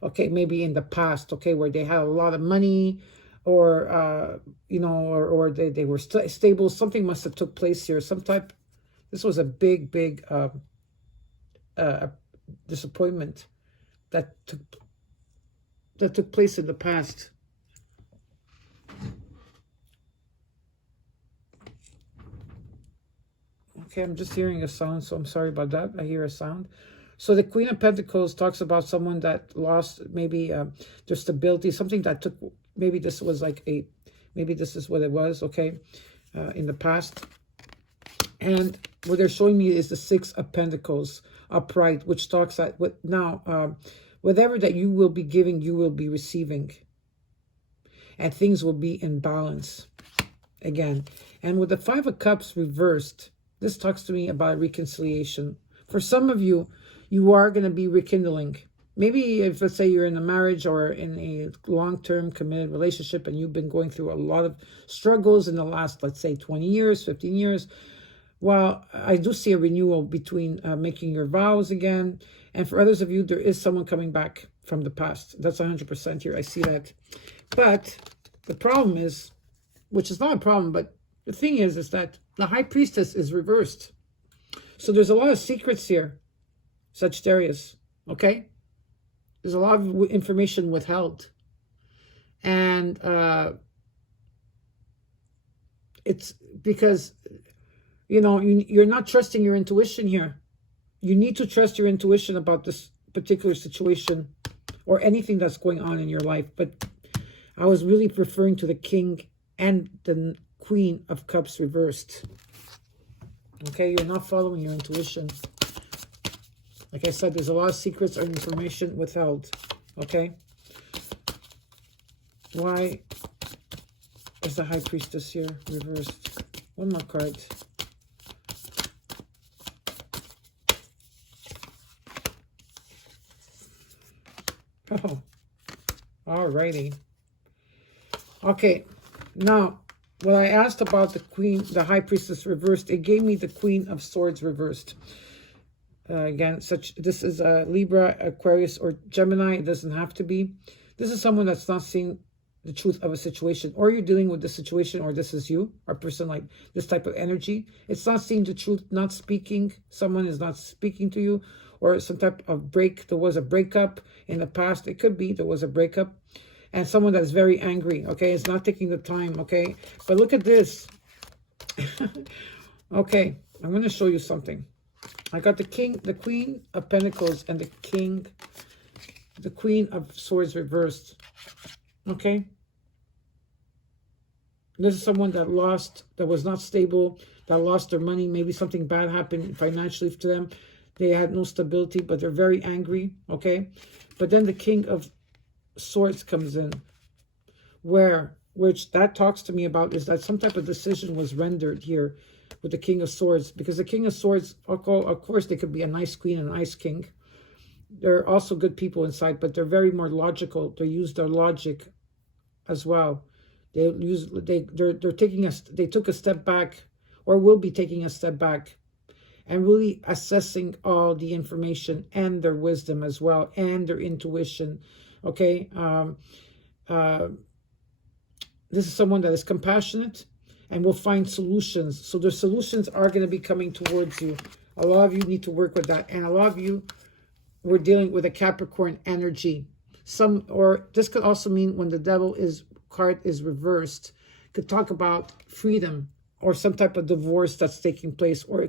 Okay, maybe in the past, okay, where they had a lot of money, or, you know, or they were stable. Something must have took place here. This was a big disappointment that took place in the past. Okay, I'm just hearing a sound, so I'm sorry about that. I hear a sound. So the Queen of Pentacles talks about someone that lost maybe their stability, something that took, maybe this was like maybe this is what it was, okay, in the past. And what they're showing me is the Six of Pentacles upright, which talks that whatever that you will be giving, you will be receiving. And things will be in balance again. And with the Five of Cups reversed, this talks to me about reconciliation. For some of you, you are going to be rekindling. Maybe if, let's say, you're in a marriage or in a long-term committed relationship and you've been going through a lot of struggles in the last, let's say, 20 years, 15 years. Well, I do see a renewal between making your vows again. And for others of you, there is someone coming back from the past. That's 100% here. I see that. But the problem is, which is not a problem, but the thing is that the High Priestess is reversed. So there's a lot of secrets here, Sagittarius, okay? There's a lot of information withheld. And it's because, you know, you're not trusting your intuition here. You need to trust your intuition about this particular situation or anything that's going on in your life. But I was really referring to the King and the Queen of Cups reversed. Okay, you're not following your intuition. Like I said, there's a lot of secrets or information withheld. Okay? Why is the High Priestess here reversed? One more card. Oh, alrighty. Okay, now, when I asked about the Queen, the High Priestess reversed, it gave me the Queen of Swords reversed. Again, this is Libra, Aquarius, or Gemini. It doesn't have to be. This is someone that's not seeing the truth of a situation, or you're dealing with the situation, or this is you, or a person like this type of energy. It's not seeing the truth, not speaking. Someone is not speaking to you, or some type of break. There was a breakup in the past. It could be there was a breakup. And someone that's very angry, okay, is not taking the time, okay? But look at this. Okay, I'm going to show you something. I got the King, the Queen of Pentacles, and the Queen of Swords reversed, okay? This is someone that was not stable, that lost their money. Maybe something bad happened financially to them. They had no stability, but they're very angry, okay? But then the King of Swords comes in, which that talks to me about is that some type of decision was rendered here with the King of Swords, because the King of Swords, of course, they could be a nice queen and a nice king. They're also good people inside, but they're very more logical. They use their logic as well. They took a step back, or will be taking a step back, and really assessing all the information and their wisdom as well, and their intuition. Okay, this is someone that is compassionate and will find solutions. So the solutions are going to be coming towards you. A lot of you need to work with that. And a lot of you were dealing with a Capricorn energy. Or this could also mean when the devil card is reversed, could talk about freedom or some type of divorce that's taking place, or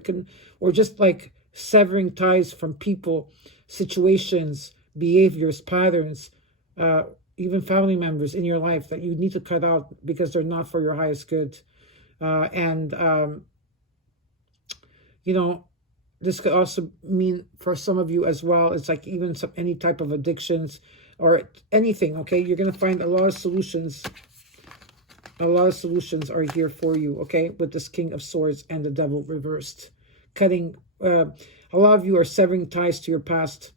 just like severing ties from people, situations, behaviors, patterns, even family members in your life that you need to cut out because they're not for your highest good. You know, this could also mean for some of you as well, it's like even any type of addictions or anything, okay? You're going to find a lot of solutions. A lot of solutions are here for you, okay? With this King of Swords and the Devil reversed. A lot of you are severing ties to your past.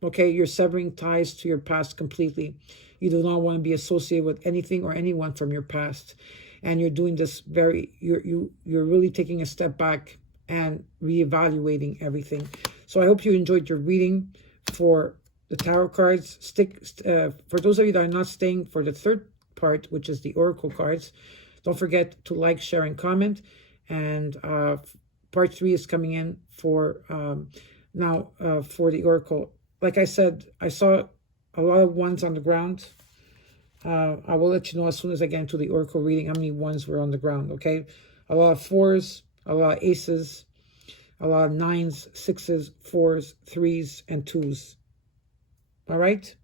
Okay, you're severing ties to your past completely. You do not want to be associated with anything or anyone from your past. And you're doing this you're really taking a step back and reevaluating everything. So I hope you enjoyed your reading for the tarot cards. For those of you that are not staying for the third part, which is the Oracle cards, don't forget to like, share, and comment. And part 3 is coming in for for the Oracle. Like I said, I saw a lot of ones on the ground. I will let you know as soon as I get into the Oracle reading how many ones were on the ground, okay? A lot of 4s, a lot of aces, a lot of 9s, 6s, 4s, 3s, and 2s. All right?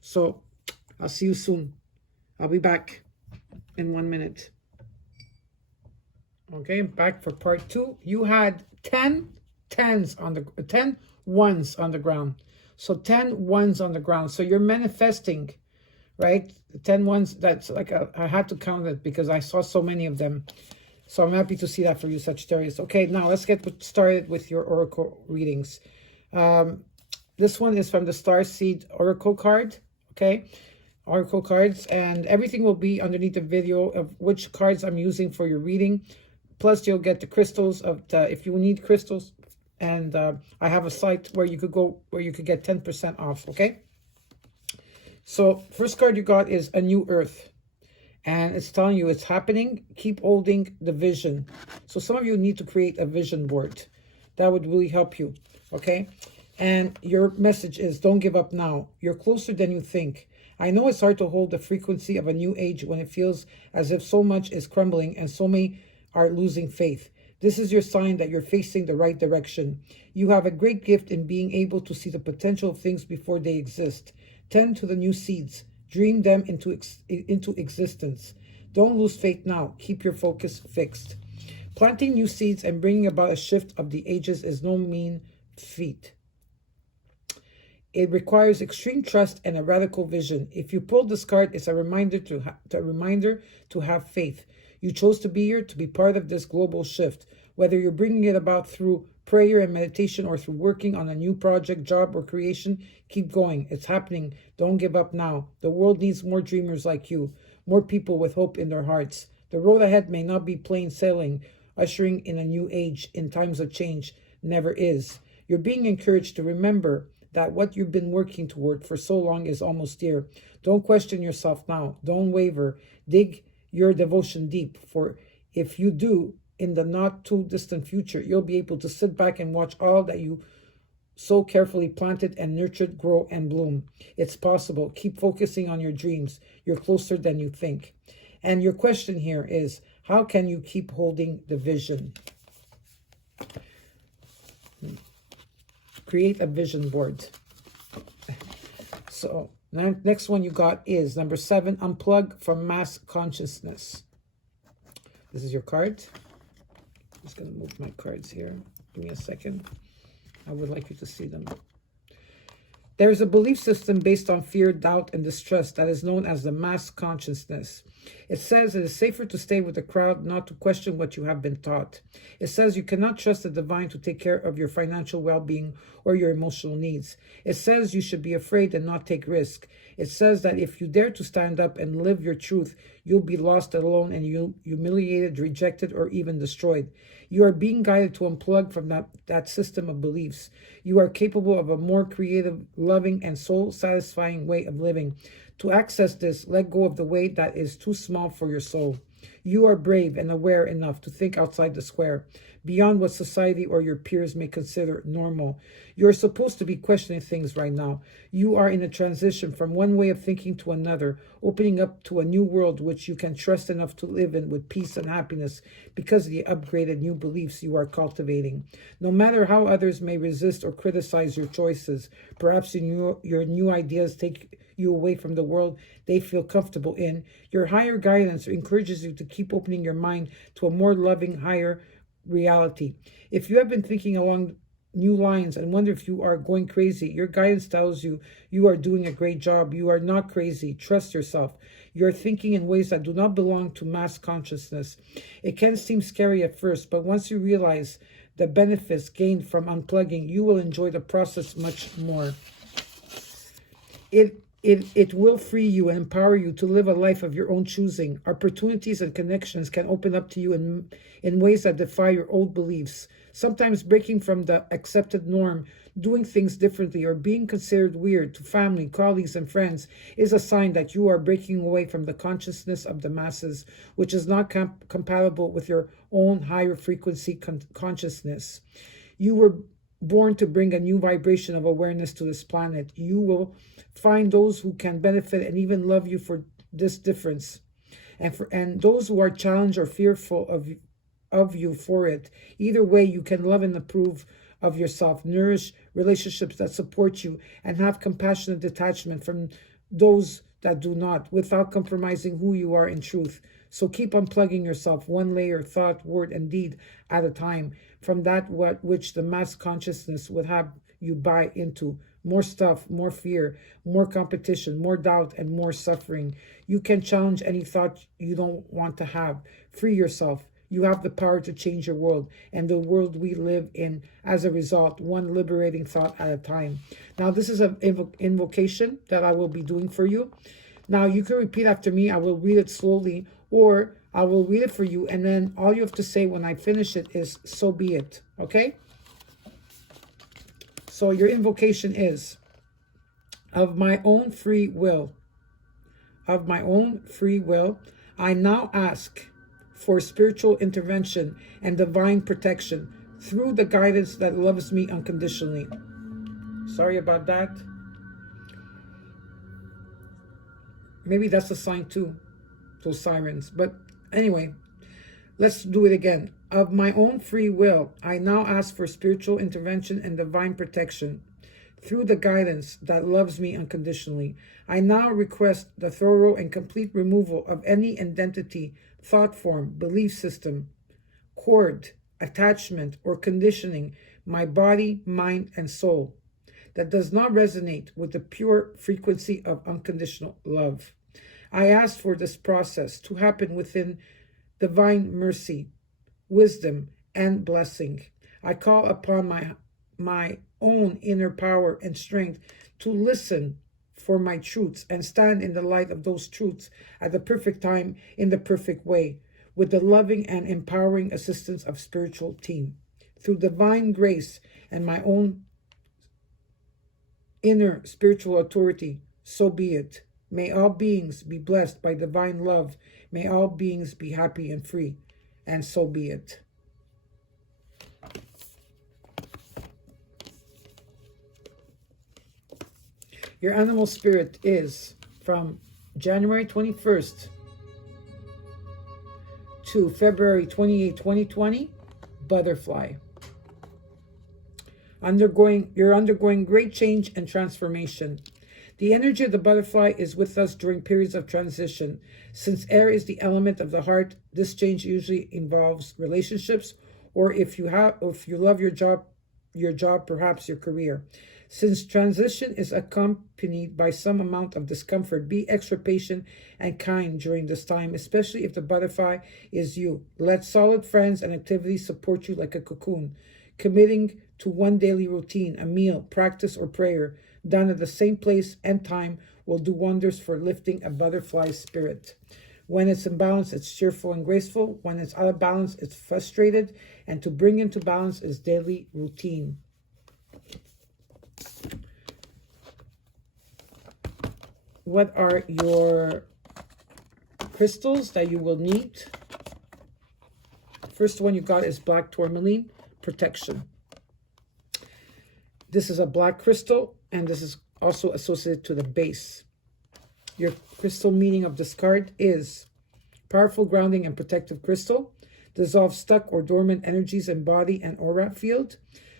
So I'll see you soon. I'll be back in 1 minute. Okay, back for part 2. You had 10 ones on the ground. So 10 ones on the ground. So you're manifesting, right? 10 ones, that's like, I had to count it because I saw so many of them. So I'm happy to see that for you, Sagittarius. Okay, now let's get started with your Oracle readings. This one is from the Starseed Oracle card, okay? Oracle cards, and everything will be underneath the video of which cards I'm using for your reading. Plus, you'll get the crystals if you need crystals. And I have a site where you could go, where you could get 10% off, okay? So first card you got is A New Earth. And it's telling you it's happening. Keep holding the vision. So some of you need to create a vision board. That would really help you, okay? And your message is, don't give up now. You're closer than you think. I know it's hard to hold the frequency of a new age when it feels as if so much is crumbling and so many are losing faith. This is your sign that you're facing the right direction. You have a great gift in being able to see the potential of things before they exist. Tend to the new seeds. Dream them into existence. Don't lose faith now. Keep your focus fixed. Planting new seeds and bringing about a shift of the ages is no mean feat. It requires extreme trust and a radical vision. If you pull this card, it's a reminder to have faith. You chose to be here to be part of this global shift. Whether you're bringing it about through prayer and meditation or through working on a new project, job, or creation, keep going. It's happening. Don't give up now. The world needs more dreamers like you, more people with hope in their hearts. The road ahead may not be plain sailing, ushering in a new age in times of change. Never is. You're being encouraged to remember that what you've been working toward for so long is almost here. Don't question yourself now. Don't waver. Dig your devotion deep, for if you do, in the not too distant future, you'll be able to sit back and watch all that you so carefully planted and nurtured grow and bloom. It's possible. Keep focusing on your dreams. You're closer than you think. And your question here is, how can you keep holding the vision? Create a vision board. So next one you got is number 7, unplug from mass consciousness. This is your card. I'm just going to move my cards here. Give me a second. I would like you to see them. There is a belief system based on fear, doubt, and distrust that is known as the mass consciousness. It says it is safer to stay with the crowd, not to question what you have been taught. It says you cannot trust the divine to take care of your financial well-being or your emotional needs. It says you should be afraid and not take risk. It says that if you dare to stand up and live your truth, you'll be lost alone and humiliated, rejected, or even destroyed. You are being guided to unplug from that system of beliefs. You are capable of a more creative, loving, and soul-satisfying way of living. To access this, let go of the weight that is too small for your soul. You are brave and aware enough to think outside the square, beyond what society or your peers may consider normal. You're supposed to be questioning things right now. You are in a transition from one way of thinking to another, opening up to a new world which you can trust enough to live in with peace and happiness because of the upgraded new beliefs you are cultivating. No matter how others may resist or criticize your choices, perhaps your new ideas take you away from the world they feel comfortable in, your higher guidance encourages you to keep opening your mind to a more loving, higher reality. If you have been thinking along new lines and wonder if you are going crazy, your guidance tells you you are doing a great job. You are not crazy. Trust yourself. You are thinking in ways that do not belong to mass consciousness. It can seem scary at first, but once you realize the benefits gained from unplugging, you will enjoy the process much more. It will free you and empower you to live a life of your own choosing. Opportunities and connections can open up to you in ways that defy your old beliefs. Sometimes breaking from the accepted norm, doing things differently, or being considered weird to family, colleagues, and friends is a sign that you are breaking away from the consciousness of the masses, which is not compatible with your own higher frequency consciousness. You were born to bring a new vibration of awareness to this planet. You will find those who can benefit and even love you for this difference, and those who are challenged or fearful of you for it. Either way, you can love and approve of yourself, nourish relationships that support you, and have compassionate detachment from those that do not, without compromising who you are in truth. So keep unplugging yourself one layer, thought, word, and deed at a time from that which the mass consciousness would have you buy into. More stuff, more fear, more competition, more doubt, and more suffering. You can challenge any thought you don't want to have. Free yourself. You have the power to change your world and the world we live in as a result, one liberating thought at a time. Now, this is an invocation that I will be doing for you. Now, you can repeat after me. I will read it slowly, or I will read it for you, and then all you have to say when I finish it is, so be it, okay? So your invocation is, of my own free will, I now ask for spiritual intervention and divine protection through the guidance that loves me unconditionally. Sorry about that. Maybe that's a sign too, those sirens. But anyway, let's do it again. Of my own free will, I now ask for spiritual intervention and divine protection through the guidance that loves me unconditionally. I now request the thorough and complete removal of any identity, thought form, belief system, cord, attachment, or conditioning my body, mind, and soul that does not resonate with the pure frequency of unconditional love. I ask for this process to happen within divine mercy, wisdom, and blessing. I call upon my own inner power and strength to listen for my truths and stand in the light of those truths at the perfect time in the perfect way, with the loving and empowering assistance of spiritual team. Through divine grace and my own inner spiritual authority, so be it. May all beings be blessed by divine love. May all beings be happy and free, and so be it. Your animal spirit is from January 21st to February 28, 2020, butterfly. You're undergoing great change and transformation. The energy of the butterfly is with us during periods of transition. Since air is the element of the heart, this change usually involves relationships, or if you love your job, perhaps your career. Since transition is accompanied by some amount of discomfort, be extra patient and kind during this time, especially if the butterfly is you. Let solid friends and activities support you like a cocoon. Committing to one daily routine, a meal, practice, or prayer done at the same place and time will do wonders for lifting a butterfly's spirit. When it's in balance, it's cheerful and graceful. When it's out of balance, it's frustrated. And to bring into balance is daily routine. What are your crystals that you will need? First one you got is black tourmaline, protection. This is a black crystal, and this is also associated to the base. Your crystal meaning of this card is powerful grounding and protective crystal, dissolves stuck or dormant energies in body and aura field,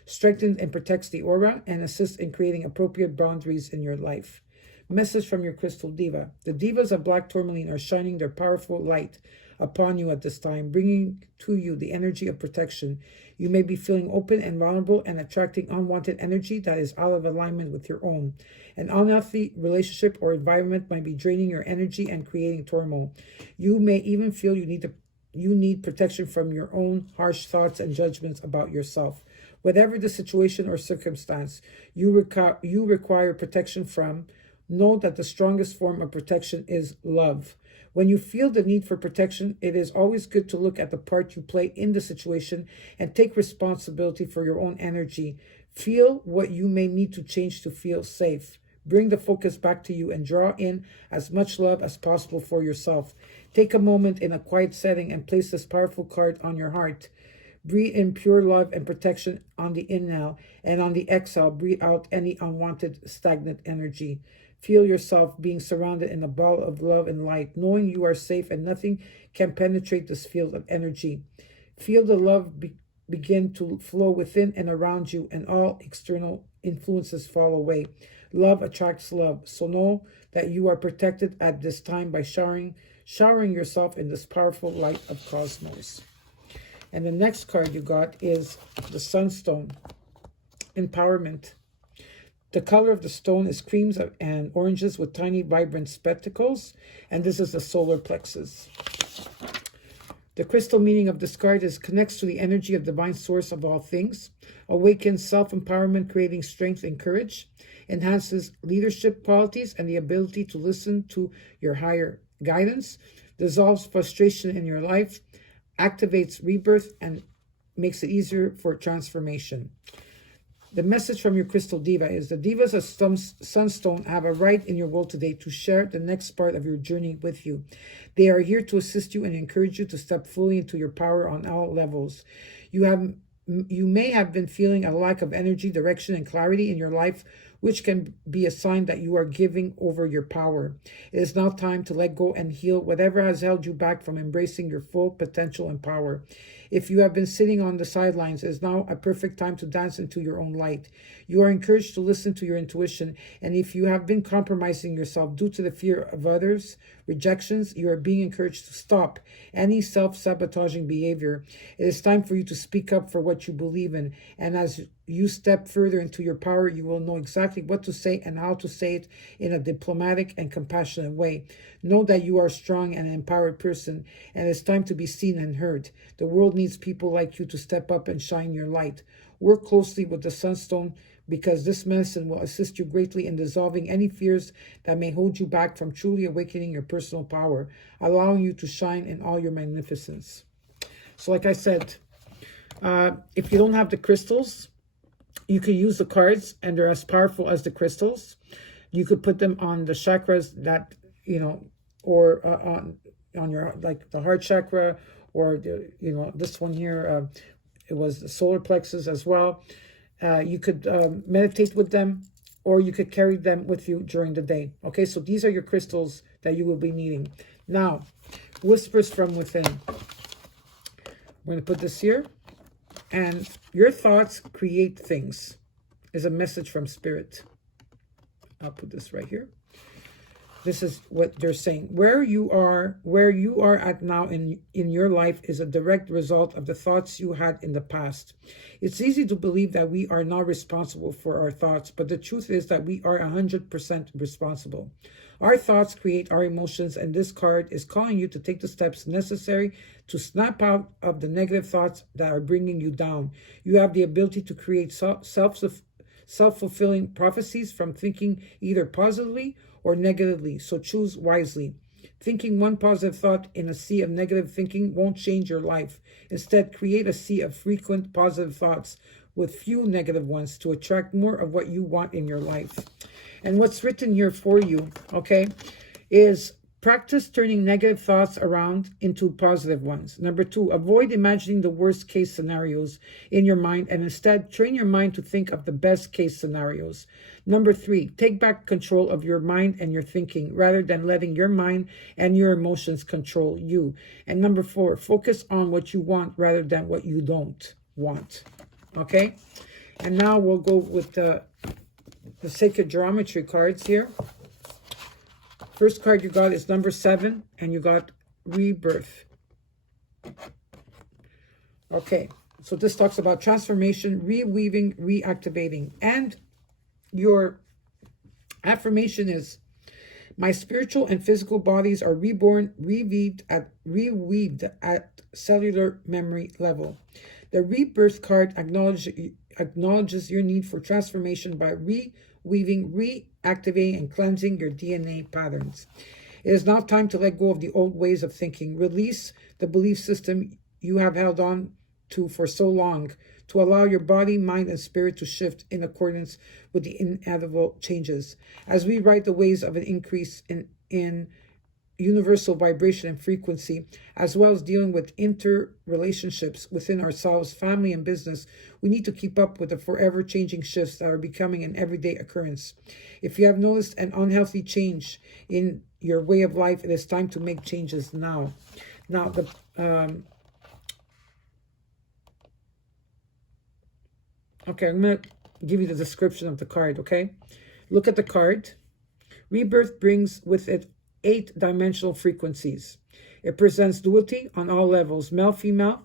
strengthens and protects the aura, and assists in creating appropriate boundaries in your life. Message from your crystal diva. The divas of black tourmaline are shining their powerful light upon you at this time, bringing to you the energy of protection. You may be feeling open and vulnerable and attracting unwanted energy that is out of alignment with your own. An unhealthy relationship or environment might be draining your energy and creating turmoil. You may even feel you need protection from your own harsh thoughts and judgments about yourself. Whatever the situation or circumstance you require protection from, know that the strongest form of protection is love. When you feel the need for protection, it is always good to look at the part you play in the situation and take responsibility for your own energy. Feel what you may need to change to feel safe. Bring the focus back to you and draw in as much love as possible for yourself. Take a moment in a quiet setting and place this powerful card on your heart. Breathe in pure love and protection on the inhale, and on the exhale, breathe out any unwanted, stagnant energy. Feel yourself being surrounded in a ball of love and light, knowing you are safe and nothing can penetrate this field of energy. Feel the love begin to flow within and around you, and all external influences fall away. Love attracts love, so know that you are protected at this time by showering yourself in this powerful light of cosmos. And the next card you got is the Sunstone, empowerment. The color of the stone is creams and oranges with tiny vibrant speckles, and this is the solar plexus. The crystal meaning of this card is connects to the energy of divine source of all things, awakens self-empowerment, creating strength and courage, enhances leadership qualities and the ability to listen to your higher guidance, dissolves frustration in your life, activates rebirth, and makes it easier for transformation. The message from your crystal diva is the divas of Sunstone have a right in your world today to share the next part of your journey with you. They are here to assist you and encourage you to step fully into your power on all levels. You may have been feeling a lack of energy, direction, and clarity in your life, which can be a sign that you are giving over your power. It is now time to let go and heal whatever has held you back from embracing your full potential and power. If you have been sitting on the sidelines, it is now a perfect time to dance into your own light. You are encouraged to listen to your intuition, and if you have been compromising yourself due to the fear of others' rejections, you are being encouraged to stop any self-sabotaging behavior. It is time for you to speak up for what you believe in. And as you step further into your power, you will know exactly what to say and how to say it in a diplomatic and compassionate way. Know that you are a strong and empowered person, and it's time to be seen and heard. The world needs people like you to step up and shine your light. Work closely with the Sunstone, because this medicine will assist you greatly in dissolving any fears that may hold you back from truly awakening your personal power, allowing you to shine in all your magnificence. So like I said, if you don't have the crystals, you could use the cards, and they're as powerful as the crystals. You could put them on the chakras that, you know, or on your, like the heart chakra, or, you know, this one here, it was the solar plexus as well. You could meditate with them, or you could carry them with you during the day. Okay, so these are your crystals that you will be needing. Now, whispers from within. We're going to put this here. And your thoughts create things is a message from Spirit. I'll put this right here. This is what they're saying. Where you are at now in your life is a direct result of the thoughts you had in the past. It's easy to believe that we are not responsible for our thoughts, but the truth is that we are 100% responsible. Our thoughts create our emotions, and this card is calling you to take the steps necessary to snap out of the negative thoughts that are bringing you down. You have the ability to create self-fulfilling prophecies from thinking either positively or negatively, so choose wisely. Thinking one positive thought in a sea of negative thinking won't change your life. Instead, create a sea of frequent positive thoughts with few negative ones to attract more of what you want in your life. And what's written here for you, okay, is practice turning negative thoughts around into positive ones. Number 2, avoid imagining the worst case scenarios in your mind, and instead train your mind to think of the best case scenarios. Number 3, take back control of your mind and your thinking rather than letting your mind and your emotions control you. And number 4, focus on what you want rather than what you don't want. Okay? And now we'll go with the sacred geometry cards here. First card you got is number 7, and you got rebirth. Okay, so this talks about transformation, reweaving, reactivating. And your affirmation is, my spiritual and physical bodies are reborn, reweaved at cellular memory level. The rebirth card acknowledges your need for transformation by reweaving, reactivating, and cleansing your DNA patterns. It is now time to let go of the old ways of thinking. Release the belief system you have held on to for so long, to allow your body, mind, and spirit to shift in accordance with the inevitable changes. As we write the ways of an increase in universal vibration and frequency, as well as dealing with interrelationships within ourselves, family, and business, we need to keep up with the forever changing shifts that are becoming an everyday occurrence. If you have noticed an unhealthy change in your way of life, it is time to make changes now. Now, okay, I'm going to give you the description of the card, okay? Look at the card. Rebirth brings with it 8-dimensional frequencies. It presents duality on all levels, male, female,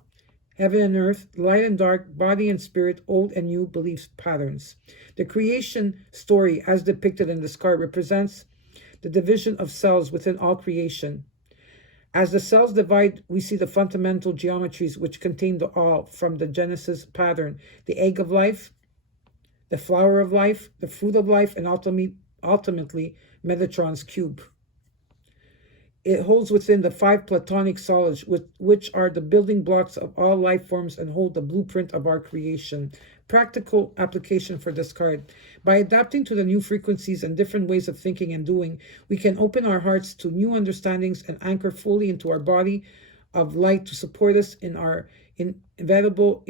heaven and earth, light and dark, body and spirit, old and new belief patterns. The creation story, as depicted in this card, represents the division of cells within all creation. As the cells divide, we see the fundamental geometries which contain the all, from the Genesis pattern, the egg of life, the flower of life, the fruit of life, and ultimately Metatron's cube. It holds within the 5 platonic solids, which are the building blocks of all life forms and hold the blueprint of our creation. Practical application for this card. By adapting to the new frequencies and different ways of thinking and doing, we can open our hearts to new understandings and anchor fully into our body of light to support us in our inevitable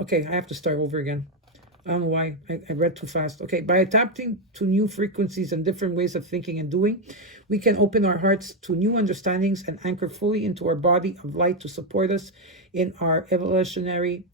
okay, I have to start over again. I don't know why I read too fast. Okay, by adapting to new frequencies and different ways of thinking and doing, we can open our hearts to new understandings and anchor fully into our body of light to support us in our evolutionary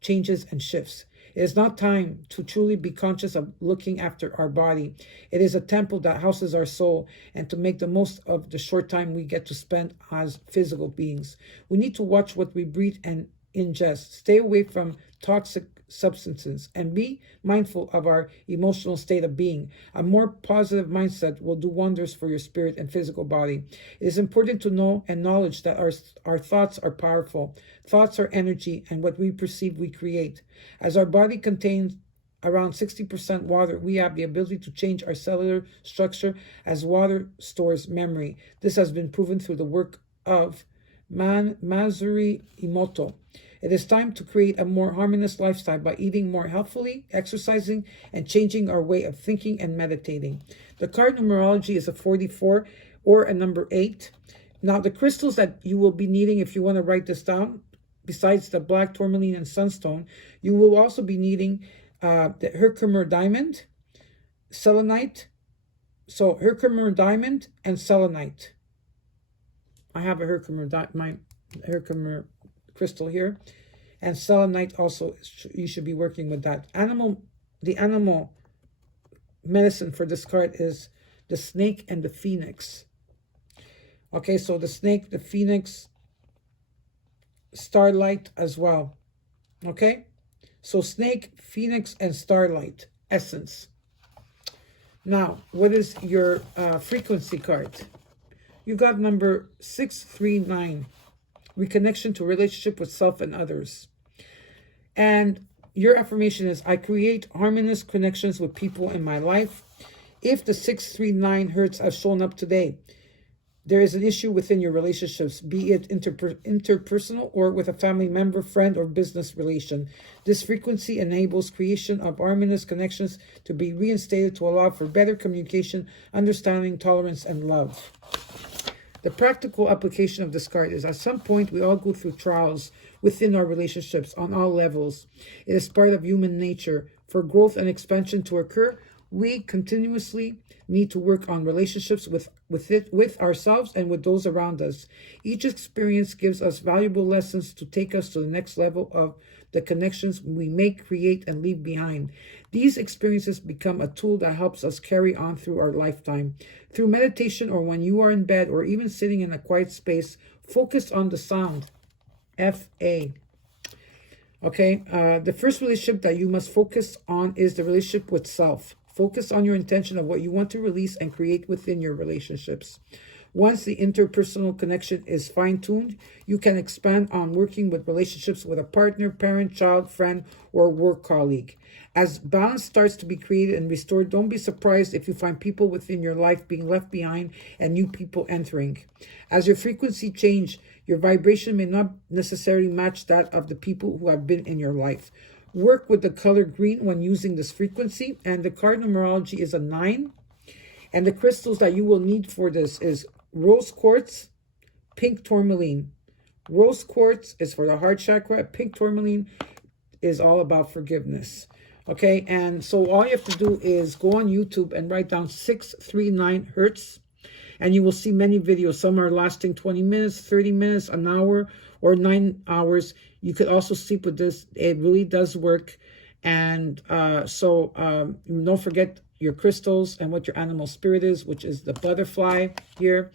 changes and shifts. It is not time to truly be conscious of looking after our body. It is a temple that houses our soul, and to make the most of the short time we get to spend as physical beings. We need to watch what we breathe and ingest. Stay away from toxic substances and be mindful of our emotional state of being. A more positive mindset will do wonders for your spirit and physical body. It is important to know and knowledge that our thoughts are powerful. Thoughts are energy, and what we perceive we create. As our body contains around 60% water, we have the ability to change our cellular structure as water stores memory. This has been proven through the work of Masaru Emoto. It is time to create a more harmonious lifestyle by eating more healthfully, exercising, and changing our way of thinking and meditating. The card numerology is a 44 or a number 8. Now, the crystals that you will be needing, if you want to write this down, besides the black tourmaline and sunstone, you will also be needing the Herkimer diamond, selenite. So Herkimer diamond and selenite. I have a Herkimer crystal here, and selenite also. You should be working with that. The animal medicine for this card is the snake and the phoenix. Okay, so the snake, the phoenix, starlight as well. Okay, so snake, phoenix, and starlight essence. Now, what is your frequency card? You got number 639. Reconnection to relationship with self and others. And your affirmation is, I create harmonious connections with people in my life. If the 639 hertz have shown up today, there is an issue within your relationships, be it interpersonal or with a family member, friend, or business relation. This frequency enables creation of harmonious connections to be reinstated to allow for better communication, understanding, tolerance, and love. The practical application of this card is, at some point, we all go through trials within our relationships on all levels. It is part of human nature. For growth and expansion to occur, we continuously need to work on relationships with ourselves and with those around us. Each experience gives us valuable lessons to take us to the next level of the connections we make, create, and leave behind. These experiences become a tool that helps us carry on through our lifetime. Through meditation, or when you are in bed, or even sitting in a quiet space, focus on the sound. F-A. Okay, the first relationship that you must focus on is the relationship with self. Focus on your intention of what you want to release and create within your relationships. Once the interpersonal connection is fine-tuned, you can expand on working with relationships with a partner, parent, child, friend, or work colleague. As balance starts to be created and restored, don't be surprised if you find people within your life being left behind and new people entering. As your frequency changes, your vibration may not necessarily match that of the people who have been in your life. Work with the color green when using this frequency, and the card numerology is a 9. And the crystals that you will need for this is rose quartz, pink tourmaline. Rose quartz is for the heart chakra. Pink tourmaline is all about forgiveness. Okay, and so all you have to do is go on YouTube and write down 639 hertz, and you will see many videos. Some are lasting 20 minutes, 30 minutes, an hour, or 9 hours. You could also sleep with this. It really does work. And don't forget your crystals and what your animal spirit is, which is the butterfly here.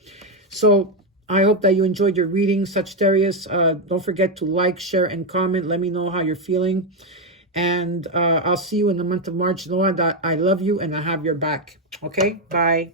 So I hope that you enjoyed your reading, Sagittarius. Don't forget to like, share, and comment. Let me know how you're feeling. And I'll see you in the month of March. Know that I love you and I have your back. Okay? Bye.